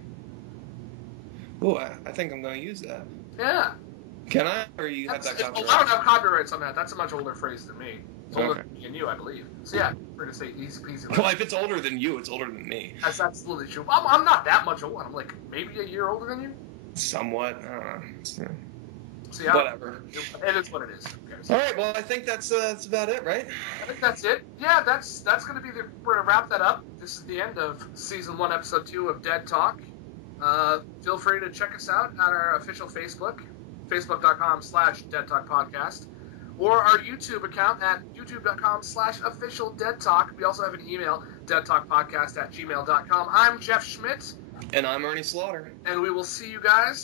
Oh, I think I'm going to use that. Yeah. Can I? Or you have that copyright? I don't have copyrights on that. That's a much older phrase than me. It's older than me and you, I believe. So yeah, we're going to say easy peasy. Well, if it's older than you, it's older than me. That's absolutely true. I'm not that much older. I'm like maybe a year older than you. Somewhat. I don't know. So yeah, whatever. It is what it is. Who cares? All right. Well, I think that's about it, right? I think that's it. Yeah, that's going to be we're going to wrap that up. This is the end of season 1, episode 2 of Dead Talk. Feel free to check us out on our official Facebook, facebook.com/DeadTalkPodcast, or our YouTube account at youtube.com/officialDeadTalk. We also have an email, deadtalkpodcast@gmail.com. I'm Jeff Schmidt. And I'm Ernie Slaughter. And we will see you guys